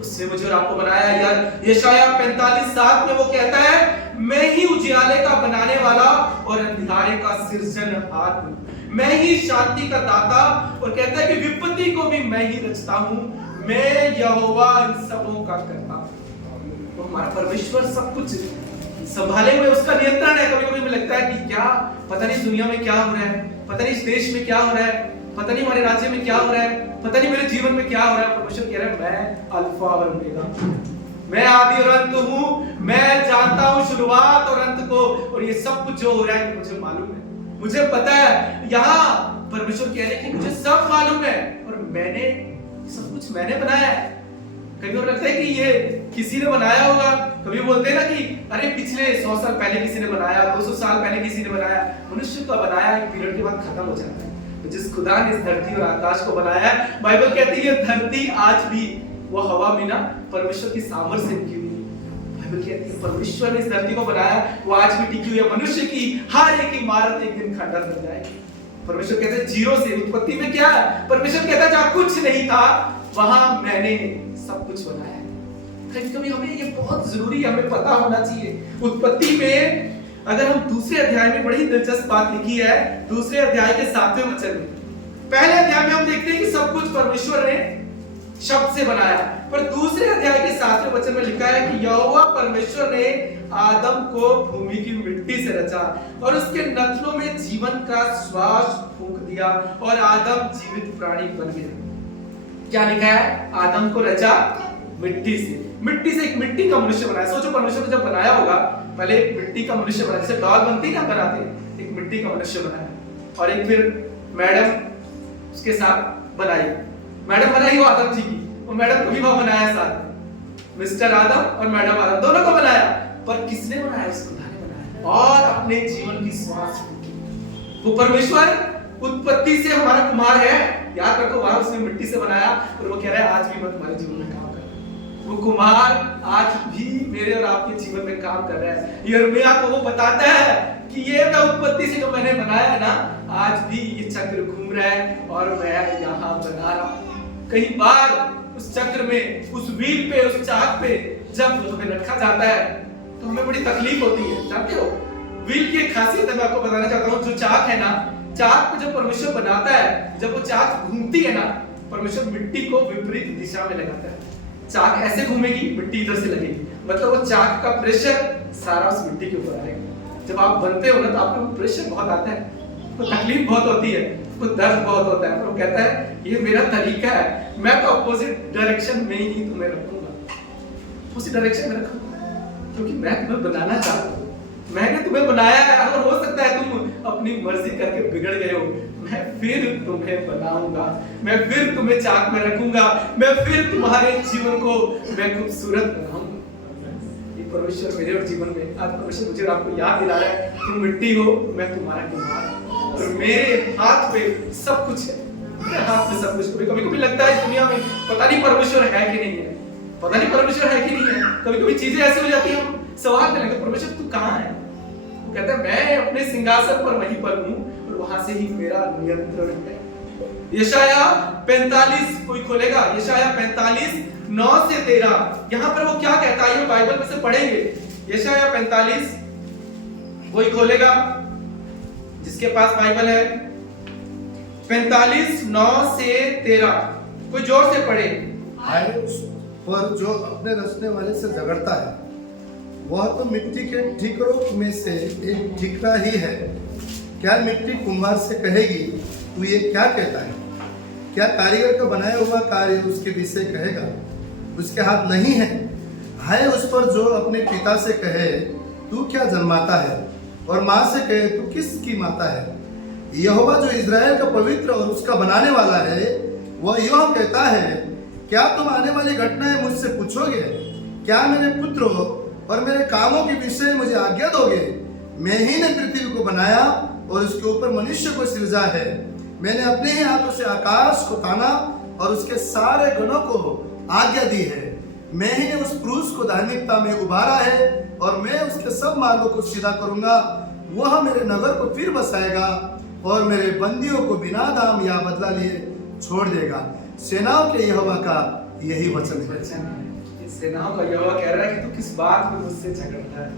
उसने मुझे और आपको बनाया। यार यशाया 45:7 में वो कहता है, मैं ही उजियाले का बनाने वाला और अंधियारे का सृजनहार हूँ, मैं ही शांति का दाता, और कहता है कि विपत्ति को भी मैं ही रचता हूँ, मैं यहोवा इन सबों का करता हूँ। तो हमारा परमेश्वर सब कुछ संभाले हुए, उसका नियंत्रण है। कभी कभी मुझे लगता है कि क्या पता नहीं दुनिया में क्या हो रहा है, पता नहीं इस देश में क्या हो रहा है, पता नहीं हमारे राज्य में क्या हो रहा है, पता नहीं मेरे जीवन में क्या हो रहा है। परमेश्वर कह रहा है, मैं अल्फा और ओमेगा, मैं आदि और अंत हूँ, मैं जानता हूँ शुरुआत और अंत को, और ये सब कुछ जो हो रहा है मुझे मालूम है, मुझे पता है। यहाँ परमेश्वर कह रहे हैं कि मुझे सब मालूम है और मैंने सब कुछ मैंने बनाया है। कभी और लगता है कि ये किसी ने बनाया होगा। कभी बोलते हैं ना कि अरे पिछले 100 साल पहले किसी ने बनाया, 200 साल पहले किसी ने बनाया। मनुष्य का बनाया एक पीरियड के बाद खत्म हो जाता है। तो जिस खुदा ने इस धरती और आकाश को बनाया है, बाइबल कहती है धरती आज भी वो हवा में ना परमेश्वर की सामर्थ्य से टिकी हुई है। बाइबल कहती है परमेश्वर ने इस धरती को बनाया, वो आज भी टिकी हुई है। मनुष्य की हर एक इमारत एक दिन खंडर हो जाएगी। परमेश्वर कहते हैं जीरो से, उत्पत्ति में क्या है, परमेश्वर कहता है जहां कुछ नहीं था वहां मैंने सब कुछ बनाया। कभी हमें ये बहुत जरूरी है, हमें पता होना चाहिए। उत्पत्ति में अगर हम दूसरे अध्याय में बड़ी दिलचस्प बात लिखी है, दूसरे अध्याय के 7वें वचन में। पहले अध्याय में हम देखते हैं कि सब कुछ परमेश्वर ने शब्द से बनाया, पर दूसरे अध्याय के 7वें वचन में लिखा है कि यहोवा परमेश्वर ने आदम को भूमि की मिट्टी से रचा और उसके नथनों में जीवन का श्वास फूंक दिया और आदम जीवित प्राणी बन गया। क्या लिखा है? आदम को रचा मिट्टी से। मिट्टी से एक मिट्टी का मनुष्य बनाया। सोचो परमेश्वर ने जब बनाया होगा, पहले एक मिट्टी का मनुष्य बनाया, जैसे डॉल बनती है ना बनाते, एक मिट्टी का मनुष्य बनाया और एक फिर मैडम उसके साथ बनाई। मैडम बनाई वो आदम जी की, वो मैडम को भी वहां बनाया साथ, मिस्टर आदम और मैडम आदम दोनों को बनाया। पर किसने बनाया? उस खुदा ने बनाया और अपने जीवन की श्वास फूंकी। वो परमेश्वर उत्पत्ति से हमारा कुमार है, याद रखो, वहां उसने मिट्टी से बनाया और वो कह रहा है आज भी मैं तुम्हारे जीवन में काम कर रहा हूं। वो कुमार आज भी मेरे और आपके जीवन में काम कर रहा है। यिर्मयाह को वो बताता है कि ये मैं उत्पत्ति से जो मैंने बनाया है ना, आज भी ये चक्र घूम रहा है और मैं यहाँ बना रहा हूँ। कई बार उस चक्र में, उस व्हील पे, उस चाक पे जब हमें रखा जाता है तो हमें बड़ी तकलीफ होती है। जानते हो व्हील की एक खासियत है, मैं आपको बताना चाहता हूँ। जो चाक है ना, चाक को जब परमेश्वर बनाता है, जब वो चाक घूमती है ना, परमेश्वर मिट्टी को विपरीत दिशा में लगाता है। चाक ऐसे घूमेगी, मिट्टी इधर से लगेगी, मतलब वो चाक का प्रेशर सारा उस मिट्टी के ऊपर आएगा। जब आप बनते हो ना तो आपको प्रेशर बहुत आता है, तो तकलीफ बहुत होती है, तो दर्द बहुत होता है, पर वो कहता है ये मेरा तरीका है, मैं तो अपोजिट डायरेक्शन में ही तुम्हें रखूंगा, उसी डायरेक्शन में रखूंगा, क्योंकि मैं तुम्हें बनाना चाहता हूँ। मैंने तुम्हें बनाया है, अगर हो सकता है तुम अपनी मर्जी करके बिगड़ गए हो, मैं फिर तुम्हें बनाऊंगा, मैं फिर तुम्हें चाक में रखूंगा, मैं फिर तुम्हारे जीवन को मैं खूबसूरत बनाऊंगा। ये परमेश्वर मेरे और जीवन में, आज परमेश्वर मुझे आपको याद दिला रहा है, तुम मिट्टी हो, मैं तुम्हारा कुमार हूं और मेरे हाथ पे सब कुछ है, मेरे हाथ में सब कुछ। कभी कभी लगता है इस दुनिया में पता नहीं परमेश्वर है कि नहीं है, पता नहीं परमेश्वर है कि नहीं है। कभी कभी चीजें ऐसी हो जाती है, हम सवाल करने लगते परमेश्वर तू कहाँ है? वो कहता है मैं अपने सिंहासन पर वहीं पर हूँ और वहां से ही मेरा नियंत्रण है। यशाया 45 कोई खोलेगा, यशाया 45 9 से 13, यहाँ पर वो क्या कहता है, ये बाइबल में से पढ़ेंगे। यशाया 45 कोई खोलेगा जिसके पास बाइबल है, 45 9 से 13, कोई जोर से पढ़े। हाय उस पर जो अपने रचने वाले से झगड़ता है, वह तो मिट्टी के ठिकरों में से एक ठिकरा ही है। क्या मिट्टी कुम्हार से कहेगी तू ये क्या कहता है? क्या कारीगर का बनाया हुआ कार्य उसके विषय कहेगा उसके हाथ नहीं है? हाय उस पर जो अपने पिता से कहे तू क्या जन्माता है, और माँ से कहे तू किसकी माता है? यहोवा जो इज़राइल का पवित्र और उसका बनाने वाला है, वह यूं कहता है, क्या तुम आने वाली घटनाएं मुझसे पूछोगे? क्या मेरे पुत्रों और मेरे कामों के विषय मुझे आज्ञा दोगे? मैं ही ने पृथ्वी को बनाया और उसके ऊपर मनुष्य को सृजा है। मैंने अपने ही हाथों से आकाश को ताना और उसके सारे गणों को आज्ञा दी है। मैं ही ने उस पुरुष को धार्मिकता में उभारा है और मैं उसके सब मार्गों को सीधा करूंगा। वह मेरे नगर को फिर बसाएगा और मेरे बंदियों को बिना दाम या बदला लिए छोड़ देगा। सेनाओं के यहोवा का यही वचन है। सेनाओं का यहोवा कह रहा है कि तू किस बात में मुझसे झगड़ता है?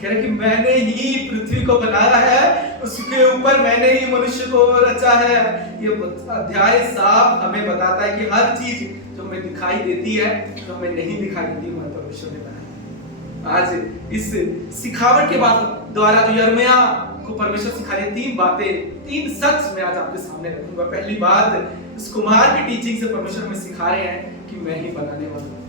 कह रहा है कि मैंने ही पृथ्वी को बनाया है, उसके ऊपर मैंने ही मनुष्य को रचा है। ये अध्याय साफ हमें बताता है कि हर चीज जो हमें दिखाई देती है, जो हमें नहीं दिखाई देती, वह परमेश्वर ने बनाया। आज इस सिखावट के बाद द्वारा जो यिर्मयाह को परमेश्वर सिखा रहे 3 बातें, 3 सच मैं आज आपके सामने रखूंगा। पहली बात, इस कुम्हार की टीचिंग से परमेश्वर हमें सिखा रहे हैं कि मैं ही बनाने वाला हूं।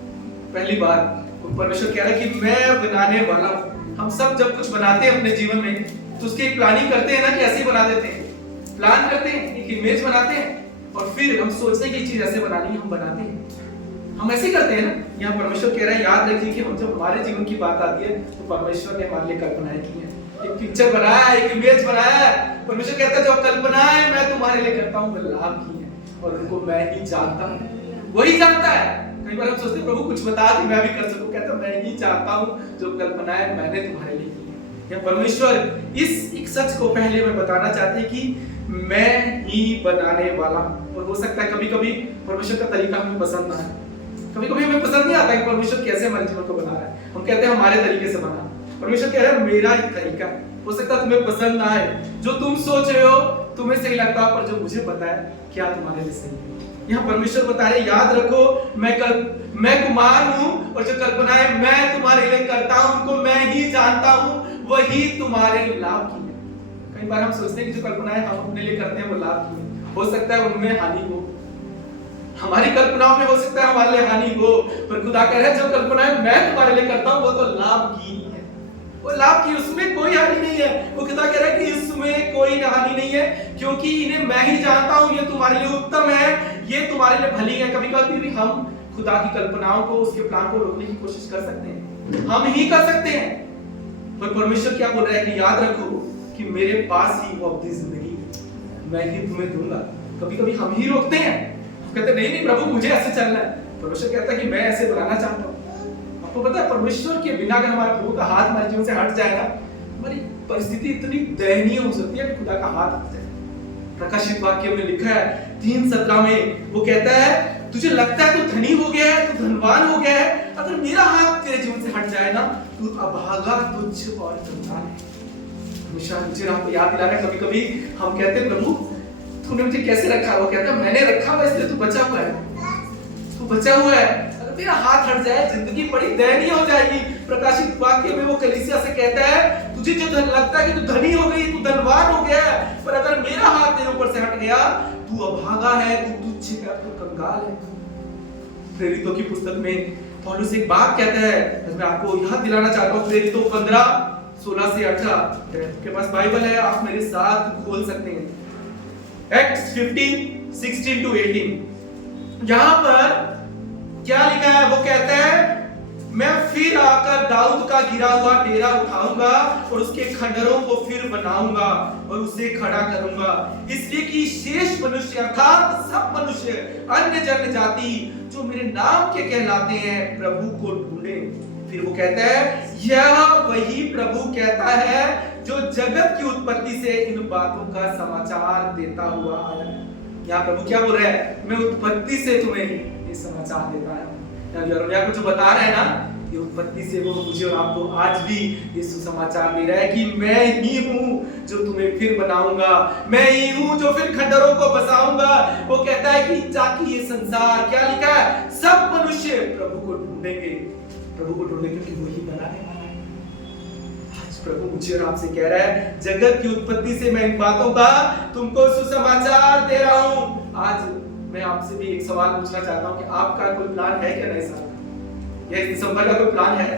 पहली बात, परमेश्वर कह रहा है कि मैं बनाने वाला हूं। हम सब जब कुछ बनाते हैं अपने जीवन में तो उसकी प्लानिंग करते हैं ना, कि ऐसे ही बना देते हैं, प्लान करते हैं, एक इमेज बनाते हैं और फिर हम सोचते हैं कि चीज ऐसे बनानी है, हम बनाते हैं। हम ऐसे ही करते हैं ना। यहाँ परमेश्वर कह रहा है याद रखिए कि हम जब हमारे जीवन की बात आती है तो परमेश्वर ने हमारे लिए कल्पनाएं की है, एक पिक्चर बनाया है, एक इमेज बनाया है। परमेश्वर कहता है जो कल्पनाएं मैं तुम्हारे लिए करता हूँ वो लाभ की है और उनको मैं ही जानता हूँ, वही जानता है। कई बार हम सोचते हैं प्रभु कुछ बता कि मैं भी कर सकूं, कहता मैं ही जानता हूँ जो कल्पनाएं मैंने तुम्हारे लिए की है। या परमेश्वर इस एक सच को पहले में बताना चाहते हैं कि मैं ही बनाने वाला हूं। और हो सकता है कभी कभी परमेश्वर का तरीका हमें पसंद ना आए, कभी कभी हमें पसंद नहीं आता कि परमेश्वर कैसे हमारे जीवन को बना रहा है। हम कहते हैं हमारे तरीके से बना, परमेश्वर कह रहा है मेरा ही तरीका है। हो सकता है तुम्हें पसंद ना आए, जो तुम सोच रहे हो तुम्हें सही लगता है, पर जो मुझे पता है क्या तुम्हारे लिए सही है। यहाँ परमेश्वर बता रहे याद रखो मैं कुमार हूँ और जो कल्पनाएं मैं तुम्हारे लिए करता हूँ उनको मैं ही जानता हूँ, वही तुम्हारे लाभ की है। कई बार हम सोचते हैं कि जो कल्पनाएं हम अपने लिए करते हैं वो लाभ की है, हो सकता है उनमें हानि हो, हमारी कल्पनाओं में हो सकता है हमारे लिए हानि हो, पर खुदा कह रहा है जो कल्पनाएं मैं तुम्हारे लिए करता हूं वो तो लाभ की है, वो लाभ की, उसमें कोई हानि नहीं है। वो खुदा कह रहा है कि इसमें कोई हानि नहीं है क्योंकि इन्हें मैं ही जानता हूं, ये तुम्हारे लिए उत्तम है, ये तुम्हारे लिए भली है। कभी कभी भी हम खुदा की कल्पनाओं को, उसके प्लान को रोकने की कोशिश कर सकते हैं, हम ही कर सकते हैं। पर परमेश्वर क्या बोल रहा है कि याद रखो कि मेरे पास ही वो अपनी जिंदगी है, मैं ही तुम्हें दूंगा। कभी कभी हम ही रोकते हैं, कहते नहीं नहीं प्रभु मुझे ऐसे चलना है। परमेश्वर कहता है कि मैं ऐसे बनाना चाहता हूँ। आपको पता है परमेश्वर के बिना अगर हमारे प्रभु का हाथ हमारे जीवन से हट जाएगा, हमारी परिस्थिति इतनी दयनीय हो सकती है कि खुदा का हाथ हट जाए। प्रकाशित वाक्य में लिखा है 3:17 में वो कहता है तुझे लगता है तू धनी हो गया है, तू धनवान हो गया है, अगर मेरा हाथ तेरे जीवन से हट जाए ना तू अभागा, तुच्छ और कंगाल है। हमेशा मुझे आपको याद दिला रहा है, कभी कभी हम कहते हैं प्रभु तूने मुझे कैसे रखा, वो कहता है मैंने रखा हुआ इसलिए तू बचा हुआ है, तू बचा हुआ है। अगर तेरा हाथ हट जाए जिंदगी बड़ी दयनीय हो जाएगी। प्रकाशित वाक्य में वो कलीसिया से कहता है तुझे जो धन लगता है कि तू धनी हो गई, तू धनवान हो गया है, पर अगर मेरा हाथ तेरे ऊपर से हट गया तू अभागा है, तू तुच्छ है, तू कंगाल है। प्रेरितों की पुस्तक में पौलुस एक बात कहता है, मैं आपको याद दिलाना चाहता हूँ। प्रेरितों 15:16 से 18 के पास बाइबल है, आप मेरे साथ खोल सकते हैं। Acts 15:16 to 18 यहाँ पर क्या लिखा है, वो कहता है मैं फिर आकर दाऊद का गिरा हुआ डेरा उठाऊंगा और उसके खंडरों को फिर बनाऊंगा और उसे खड़ा करूंगा, इसलिए कि शेष मनुष्य अर्थात सब मनुष्य अन्य जन जाति जो मेरे नाम के कहलाते हैं प्रभु को ढूंढे। फिर वो कहता है यह वही प्रभु कहता है जो जगत की उत्पत्ति से इन बातों का समाचार देता हुआ आया है। यहाँ प्रभु क्या बोल रहा है, मैं उत्पत्ति से तुम्हें ये समाचार देता है। यिर्मयाह को जो बता रहा है ना, ये उत्पत्ति से वो मुझे और आपको आज भी ये सुसमाचार दे रहा है कि मैं ही हूँ जो तुम्हें फिर बनाऊंगा, मैं ही हूँ जो फिर खंडरों को बसाऊंगा। वो कहता है कि ताकि ये संसार, क्या लिखा है, सब मनुष्य प्रभु को ढूंढेंगे, प्रभु को ढूंढेंगे क्योंकि वही बनाने वाला है। आज प्रभु मुझे और आपसे कह रहा है जगत की उत्पत्ति से मैं इन बातों का तुमको सुसमाचार दे रहा हूँ। आज मैं आपसे भी एक सवाल पूछना चाहता हूँ कि आपका कोई प्लान है क्या नए साल का, या दिसंबर का कोई प्लान है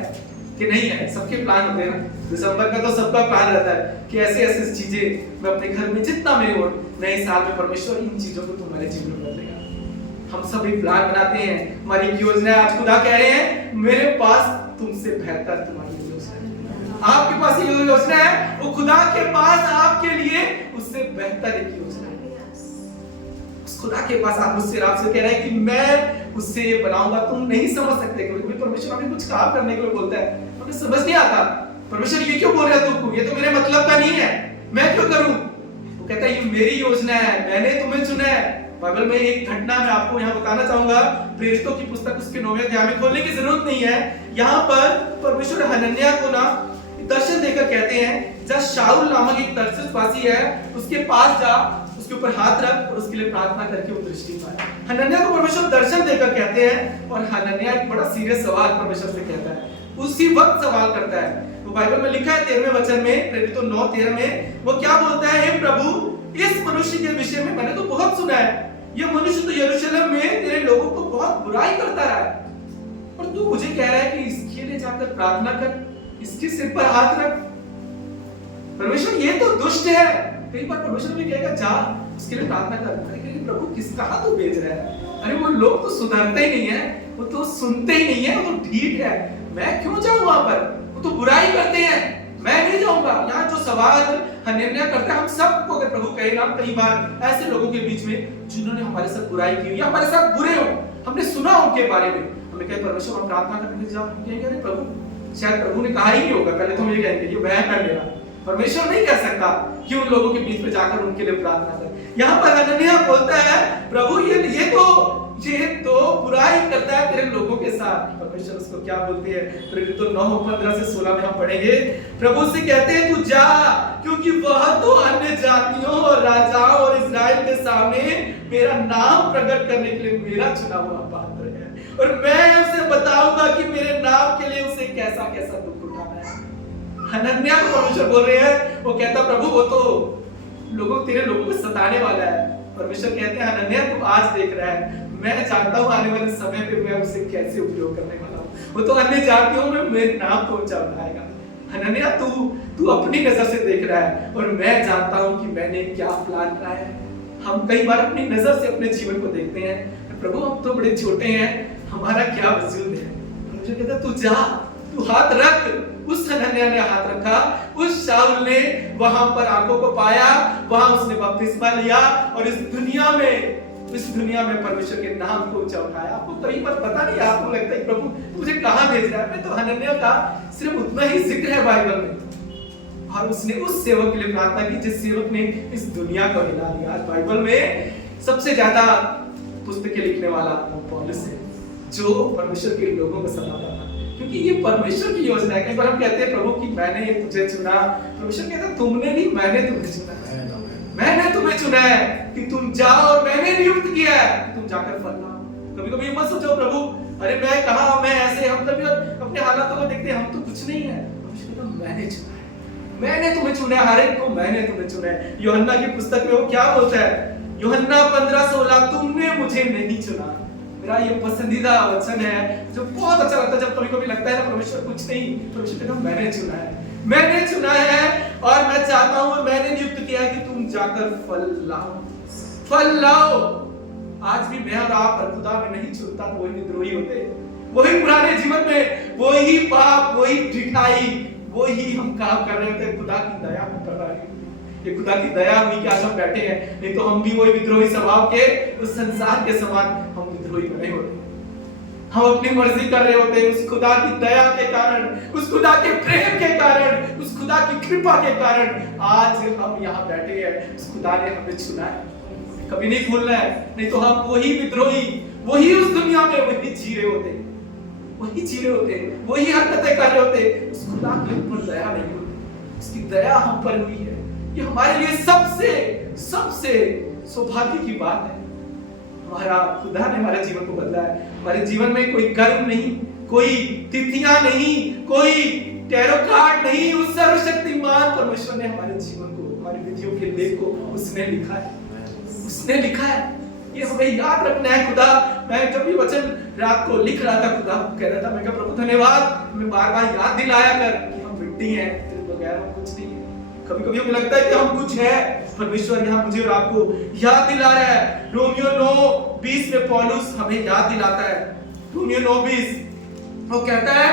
कि नहीं है? सबके प्लान होते हैं ना, दिसंबर का तो सबका प्लान रहता है कि ऐसे ऐसे चीजें मैं अपने घर में जितना मैं हो, नए साल में परमेश्वर इन चीजों को तुम्हारे जीवन में बदलेगा। हम सब एक प्लान बनाते हैं, हमारी एक योजना है। आज खुदा कह रहे हैं मेरे पास तुमसे बेहतर तुम्हारी योजना है। आपके पास ये योजना है, वो खुदा के पास आपके लिए उससे बेहतर एक योजना है। खुदा के पास आप मुझसे आपसे कह रहे हैं कि मैं उससे ये बनाऊंगा। तुम नहीं समझ सकते, क्योंकि परमेश्वर हमें कुछ काम करने के लिए बोलता है, हमें समझ नहीं आता परमेश्वर ये क्यों बोल रहा है तुमको, ये तो मेरे मतलब का नहीं है, मैं क्यों करूं। वो कहता है ये मेरी योजना है, मैंने तुम्हें चुना है। बाइबल में एक घटना मैं आपको यहाँ बताना चाहूंगा, प्रेरितों की पुस्तक उसके 9वें अध्याय में, खोलने की जरूरत नहीं है। यहाँ पर परमेश्वर हनन्याह को ना दर्शन देकर कहते हैं जा शाऊल नामक एक तर्सुसवासी है उसके पास जा, उसके ऊपर हाथ रख और उसके लिए प्रार्थना करके वो दृष्टि पाए। हनन्याह को परमेश्वर दर्शन देकर कहते हैं और हनन्याह एक बड़ा सीरियस सवाल परमेश्वर से कहता है, उसी वक्त सवाल करता है। तो बाइबल में लिखा है 13वें वचन में, प्रेरितों 9:13 में वो क्या बोलता है, हे प्रभु इस मनुष्य के विषय में मैंने तो बहुत सुना है, ये मनुष्य तो यरूशलेम में तेरे लोगों को बहुत बुराई करता रहा है, और तू मुझे कह रहा है कि इसके लिए जाकर प्रार्थना कर, इसके सिर पर हाथ रख। परमेश्वर ये तो दुष्ट है। कई बार परमेश्वर भी कहेगा जा उसके लिए प्रार्थना करता है कि प्रभु किस कहाँ तू भेज रहा है? अरे वो लोग तो सुधरते ही नहीं है, वो तो सुनते ही नहीं है, वो ठीक है, मैं क्यों जाऊं वहां पर? वो तो बुराई करते हैं, मैं नहीं जाऊंगा। यहाँ जो सवाल हनन्याह करता है, हम सबको अगर प्रभु कहेगा, कई बार ऐसे लोगों के बीच में जिन्होंने हमारे साथ बुराई की या हमारे साथ बुरे हो, हमने सुना उनके बारे में, हमें कहे परमेश्वर हम प्रार्थना करने के जाओ, हम कहेंगे अरे प्रभु शायद प्रभु ने कहा ही नहीं होगा, पहले तो हम ये कहेंगे ये वहम है मेरा, परमेश्वर नहीं कह सकता कि उन लोगों के बीच में जाकर उनके लिए प्रार्थना करें। यहाँ पर हनन्याह बोलता है प्रभु ये तो बुराई करता है तेरे लोगों के साथ। परमेश्वर उसको क्या बोलते हैं? प्रेरितों 9:15 से 16 में हम पढ़ेंगे। प्रभु से कहते हैं तू जा, क्योंकि वह तो अन्य जातियों और राजाओं और इस्राएल के सामने मेरा नाम प्रकट करने के लिए मेरा चुना हुआ पात्र है, और मैं उसे बताऊंगा कि मेरे नाम के लिए उसे कैसा कैसा दुख उठाना है। हनन्याह को परमेश्वर बोल रहे हैं, वो कहता प्रभु वो तो तेरे लोगों को सताने वाला है। परमेश्वर कहते हैं हनन्याह तू आज देख रहा है, मैं जानता हूं आने वाले समय पे मैं उसे कैसे उपयोग करने वाला हूं। वो तो अन्य जातियों में मेरे नाम को ऊंचा उठाएगा। हनन्याह तू अपनी नजर से देख रहा है, और मैं जानता हूं कि मैंने क्या प्लान बनाया है। हम कई बार अपनी नजर से अपने जीवन को देखते हैं, प्रभु हम तो बड़े छोटे हैं, हमारा क्या वजूद है। मुझे कहता तू जा, तू हाथ रख। उस हनन्याह ने हाथ रखा, उस शाऊल ने वहां पर आंखों को पाया, वहां उसने बपतिस्मा लिया, और इस दुनिया में परमेश्वर के नाम को ऊंचा उठाया। आपको कई बार पता नहीं, आपको लगता है प्रभु मुझे कहां भेज रहा है। मैं तो हनन्याह का सिर्फ उतना ही जिक्र है बाइबल में, और उसने उस सेवक के लिए प्रार्थना की जिस सेवक ने इस दुनिया को हिला दिया। आज बाइबल में सबसे ज्यादा पुस्तकें लिखने वाला पौलुस है, जो परमेश्वर के लोगों को सताता था, क्योंकि ये परमेश्वर की योजना है। कई बार हम कहते हैं प्रभु कि मैंने तुझे चुना, परमेश्वर कहता है तुमने नहीं, मैंने तुम्हें चुना है। मैंने तुम्हें चुना है कि तुम जाओ, और मैंने नियुक्त किया है कि तुम जाकर फल लाओ। कभी-कभी मत सोचो प्रभु अरे मैं कहां, मैं ऐसे, हम कभी अपने हालातों को देखते हैं हम तो कुछ नहीं है। परमेश्वर कहता है मैंने चुना है, मैंने तुम्हें चुना है, हर एक को मैंने तुम्हें चुना है। यूहन्ना की पुस्तक में वो क्या बोलता है? यूहन्ना 15:16 तुमने मुझे नहीं चुना। मेरा ये पसंदीदा वचन है जो बहुत अच्छा लगता है। जब कभी-कभी लगता है ना परमेश्वर कुछ नहीं, परमेश्वर कहता है मैंने चुना है, मैंने चुना है, और मैं चाहता हूं, मैंने नियुक्त किया है कि तुम जाकर फल लाओ। आज भी मैं और आप पर खुदा में नहीं चुनता तो वही विद्रोही होते, वही पुराने जीवन में वही पाप, वही ढिठाई, वही हम काम कर रहे होते। खुदा की दया हम कर रहे हैं, ये खुदा की दया हुई कि आज हम बैठे हैं, नहीं तो हम भी वही विद्रोही स्वभाव के उस संसार के समान हम विद्रोही बने होते। हम अपनी मर्जी कर रहे होते हैं। उस खुदा की दया के कारण, उस खुदा के प्रेम के कारण, उस खुदा की कृपा के कारण आज हम यहाँ बैठे हैं। उस खुदा ने हमें चुना है, कभी नहीं भूलना है, नहीं तो हम वही विद्रोही, वही उस दुनिया में वही जी रहे होते, वही हरकतें कर रहे होते। उस खुदा के ऊपर दया नहीं होती, उसकी दया हम पर हुई है। ये हमारे लिए सबसे सौभाग्य की बात है। हमारा खुदा ने हमारे जीवन को बदला है। हमारे जीवन में कोई कर्म नहीं, कोई तिथियां नहीं, कोई टैरो कार्ड नहीं। उस सर्वशक्तिमान परमेश्वर ने हमारे जीवन को, हमारी विधियों के लेख को उसने लिखा है। ये हमें याद रखना है। खुदा, मैं जब ये वचन रात को लिख रहा था, खुदा कह रहा था, मैं कहा प्रभु धन्यवाद, हमें बार-बार याद दिलाया कर कि हम मिट्टी हैं, तेरे बगैर हम कुछ नहीं है। कभी-कभी हमें लगता है कि हम कुछ है, परमेश्वर यहाँ मुझे और आपको याद दिला रहा है। रोमियो 9:20 में पौलुस हमें याद दिलाता है। रोमियो 9:20 वो कहता है,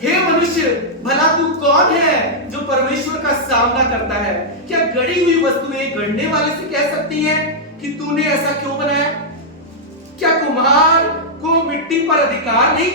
हे मनुष्य, भला तू कौन है जो परमेश्वर का सामना करता है? क्या गढ़ी हुई वस्तुएं गढ़ने वाले से कह सकती हैं कि तूने ऐसा क्यों बनाया? क्या कुम्हार को मिट्टी पर अधिकार नहीं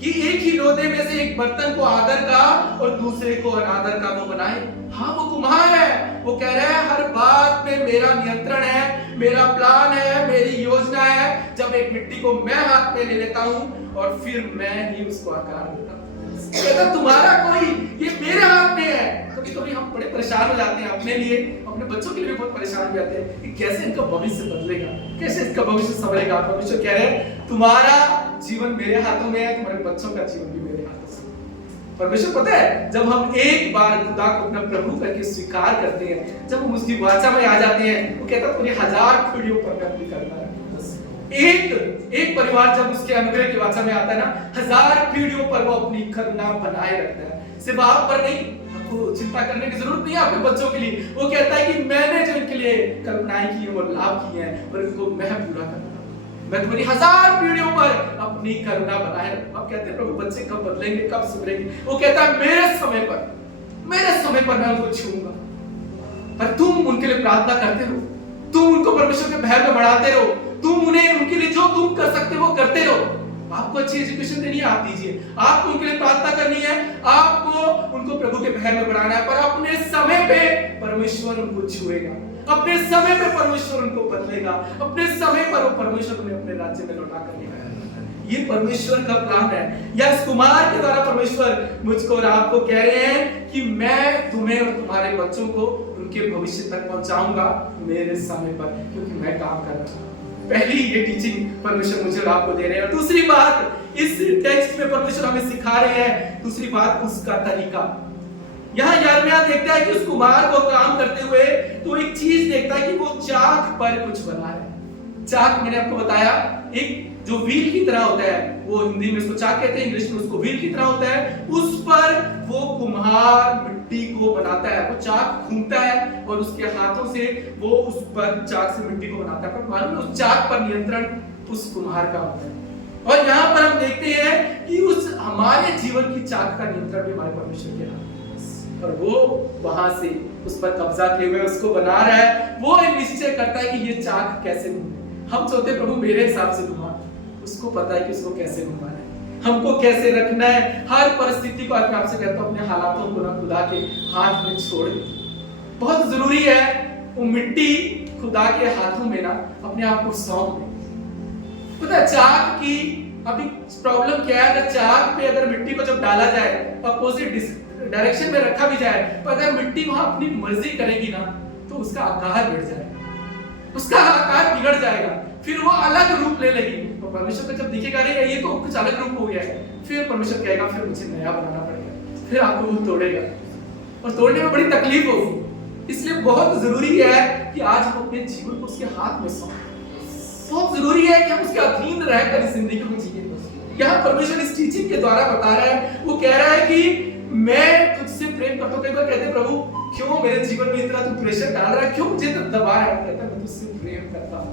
कि एक ही लोदे में से एक बर्तन को आदर का और दूसरे को अनादर का वो बनाए? हाँ, वो कुम्हार है। वो कह रहा है हर बात में मेरा नियंत्रण है, मेरा प्लान है, मेरी योजना है। जब एक मिट्टी को मैं हाथ में ले लेता हूँ और फिर मैं ही उसको आकार देता हूँ। कहता तुम्हारा कोई, ये मेरे हाथ में है। कभी-कभी हम बड़े परेशान हो जाते हैं अपने लिए, अपने बच्चों के लिए भी बहुत परेशान हो जाते हैं कि कैसे इनका भविष्य बदलेगा, कैसे इसका भविष्य संभलेगा। परमेश्वर कह रहे हैं तुम्हारा जीवन मेरे हाथों में है, तुम्हारे बच्चों का जीवन भी मेरे हाथों से। परमेश्वर पता है, जब हम एक बार खुदा को अपना प्रभु करके स्वीकार करते हैं, जब हम उसकी वाचा में आ जाते हैं, वो कहता है 1000 पीढ़ियों पर मैं अपनी करुणा रखूंगा। एक परिवार जब उसके अनुग्रह की वाचा में आता है ना, 1000 पीढ़ियों पर वो अपनी करुणा बनाए रखता है। सिर्फ आप पर नहीं, हम आपको चिंता करने की जरूरत नहीं है आपके बच्चों के लिए। वो कहता है कि मैंने जो इनके लिए कल्पनाएं की है वो लाभ की है और इनको मैं पूरा करूंगा। मैं तुम्हारी 1000 पीढ़ियों पर अपनी करुणा बनाए रखूंगा। अब कहते हैं प्रभु बच्चे कब बदलेंगे, कब सुधरेंगे? वो कहता है मेरे समय पर मैं उनको छूऊंगा। पर तुम उनके लिए प्रार्थना करते रहो, तुम उनको परमेश्वर के भय में बढ़ाते रहो, तुम उन्हें उनके लिए जो तुम कर सकते हो वो करते रहो। आपको अच्छी एजुकेशन देनी है, आप दीजिए। आपको उनके लिए प्रार्थना करनी है, आपको उनको प्रभु के भय में बढ़ाना है। पर अपने समय पे परमेश्वर उनको छुएगा, अपने समय पे परमेश्वर उनको बदलेगा, अपने समय पर वो परमेश्वर उन्हें अपने राज्य में लौटा कर लेगा। ये परमेश्वर का प्लान है। यस, कुमार के द्वारा परमेश्वर मुझको और आपको कह रहे हैं कि मैं तुम्हें और तुम्हारे बच्चों को उनके भविष्य तक पहुंचाऊंगा मेरे समय पर, क्योंकि मैं काम कर रहा हूं। पहली ये टीचिंग परमेश्वर मुझे और आपको दे रहे हैं। और दूसरी बात इस टेक्स्ट में परमेश्वर हमें सिखा रहे हैं, दूसरी बात उसका तरीका। यहाँ यिर्मयाह देखता है कि उस कुम्हार को काम करते हुए तो एक चीज देखता है कि वो चाक पर कुछ बना है। चाक मैंने आपको बताया एक जो व्हील की तरह होता है, वो हिंदी में इसको चाक कहते हैं, इंग्लिश में उसको व्हील की तरह होता है। उस पर वो कुम्हार मिट्टी को बनाता है, वो चाक घूमता है और उसके हाथों से वो उस पर चाक से मिट्टी को बनाता है। पर मालूम है उस चाक पर नियंत्रण उस कुम्हार का होता है। और यहाँ पर हम देखते हैं कि उस हमारे जीवन की चाक का नियंत्रण भी हमारे परमेश्वर के हाथ में, और वो वहां से उस पर कब्जा किए हुए उसको बना रहा है। वो निश्चय करता है कि ये चाक कैसे घूमे। हम सोचते प्रभु मेरे हिसाब से घुमा, उसको पता है कि उसको कैसे घुमाना है, हमको कैसे रखना है। हर परिस्थिति को आज मैं आपसे कहता हूं अपने हालातों को ना खुदा के हाथ में छोड़ दे। बहुत जरूरी है वो मिट्टी खुदा के हाथों में ना अपने आप को सौंप दे। पता है चाक की अभी प्रॉब्लम क्या है, अगर चाक पे अगर मिट्टी को जब डाला जाए अपोजिट डायरेक्शन में रखा भी जाए, पर अगर मिट्टी वहां अपनी मर्जी करेगी ना तो उसका आकार बिगड़ जाएगा, उसका आकार बिगड़ जाएगा, फिर वो अलग रूप ले लेगी। तो परमेश्वर को जब दिखेगा अरे ये तो कुछ अलग रूप हो गया है, फिर परमेश्वर कहेगा फिर मुझे नया बनाना पड़ेगा, फिर आपको वो तोड़ेगा और तोड़ने में बड़ी तकलीफ होगी। इसलिए बहुत जरूरी है कि आज हम अपने जीवन को उसके हाथ में सौंपें। बहुत जरूरी है कि हम उसके अधीन रहकर इस जिंदगी को जिए। यहाँ परमेश्वर इस टीचिंग के द्वारा बता रहा है, वो कह रहा है कि मैं तुझसे प्रेम करता हूं। कई बार कहते हैं प्रभु क्यों मेरे जीवन में इतना तू प्रेशर डाल रहा है, क्यों मुझे तो दबा रहा है? कहता है मैं तुझसे प्रेम करता हूं,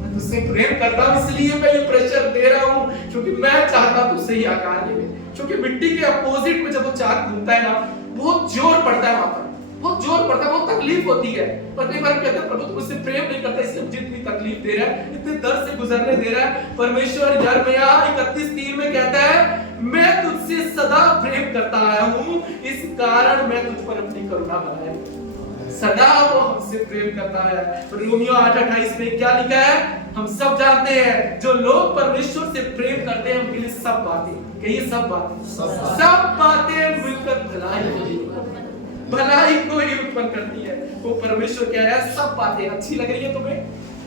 मैं तुझसे प्रेम करता हूं, इसलिए मैं ये प्रेशर दे रहा हूं, क्योंकि मैं चाहता तू सही आकार ले। क्योंकि मिट्टी के अपोजिट में जब वो चाक घूमता है ना बहुत जोर पड़ता है, वहां पर बहुत जोर पड़ता है, बहुत तकलीफ होती है। पर कई बार कहते हैं प्रभु तू मुझसे प्रेम नहीं करता, इसलिए मुझे इतनी तकलीफ दे रहा है, इतने दर्द से गुजरने दे रहा है। परमेश्वर यिर्मयाह 31:3 में कहता है मैं तुझसे सदा प्रेम करता आया हूं, इस कारण मैं तुझ पर अपनी करुणा बनाए। सदा वो हमसे प्रेम करता है। रोमियो 8:28 में क्या लिखा है? हम सब जानते हैं जो लोग परमेश्वर से प्रेम करते हैं उनके लिए सब बातें, कहिए सब बातें मिलकर भलाई को ही उत्पन्न करती है। वो परमेश्वर कह रहा है सब बातें अच्छी लग रही है तुम्हें,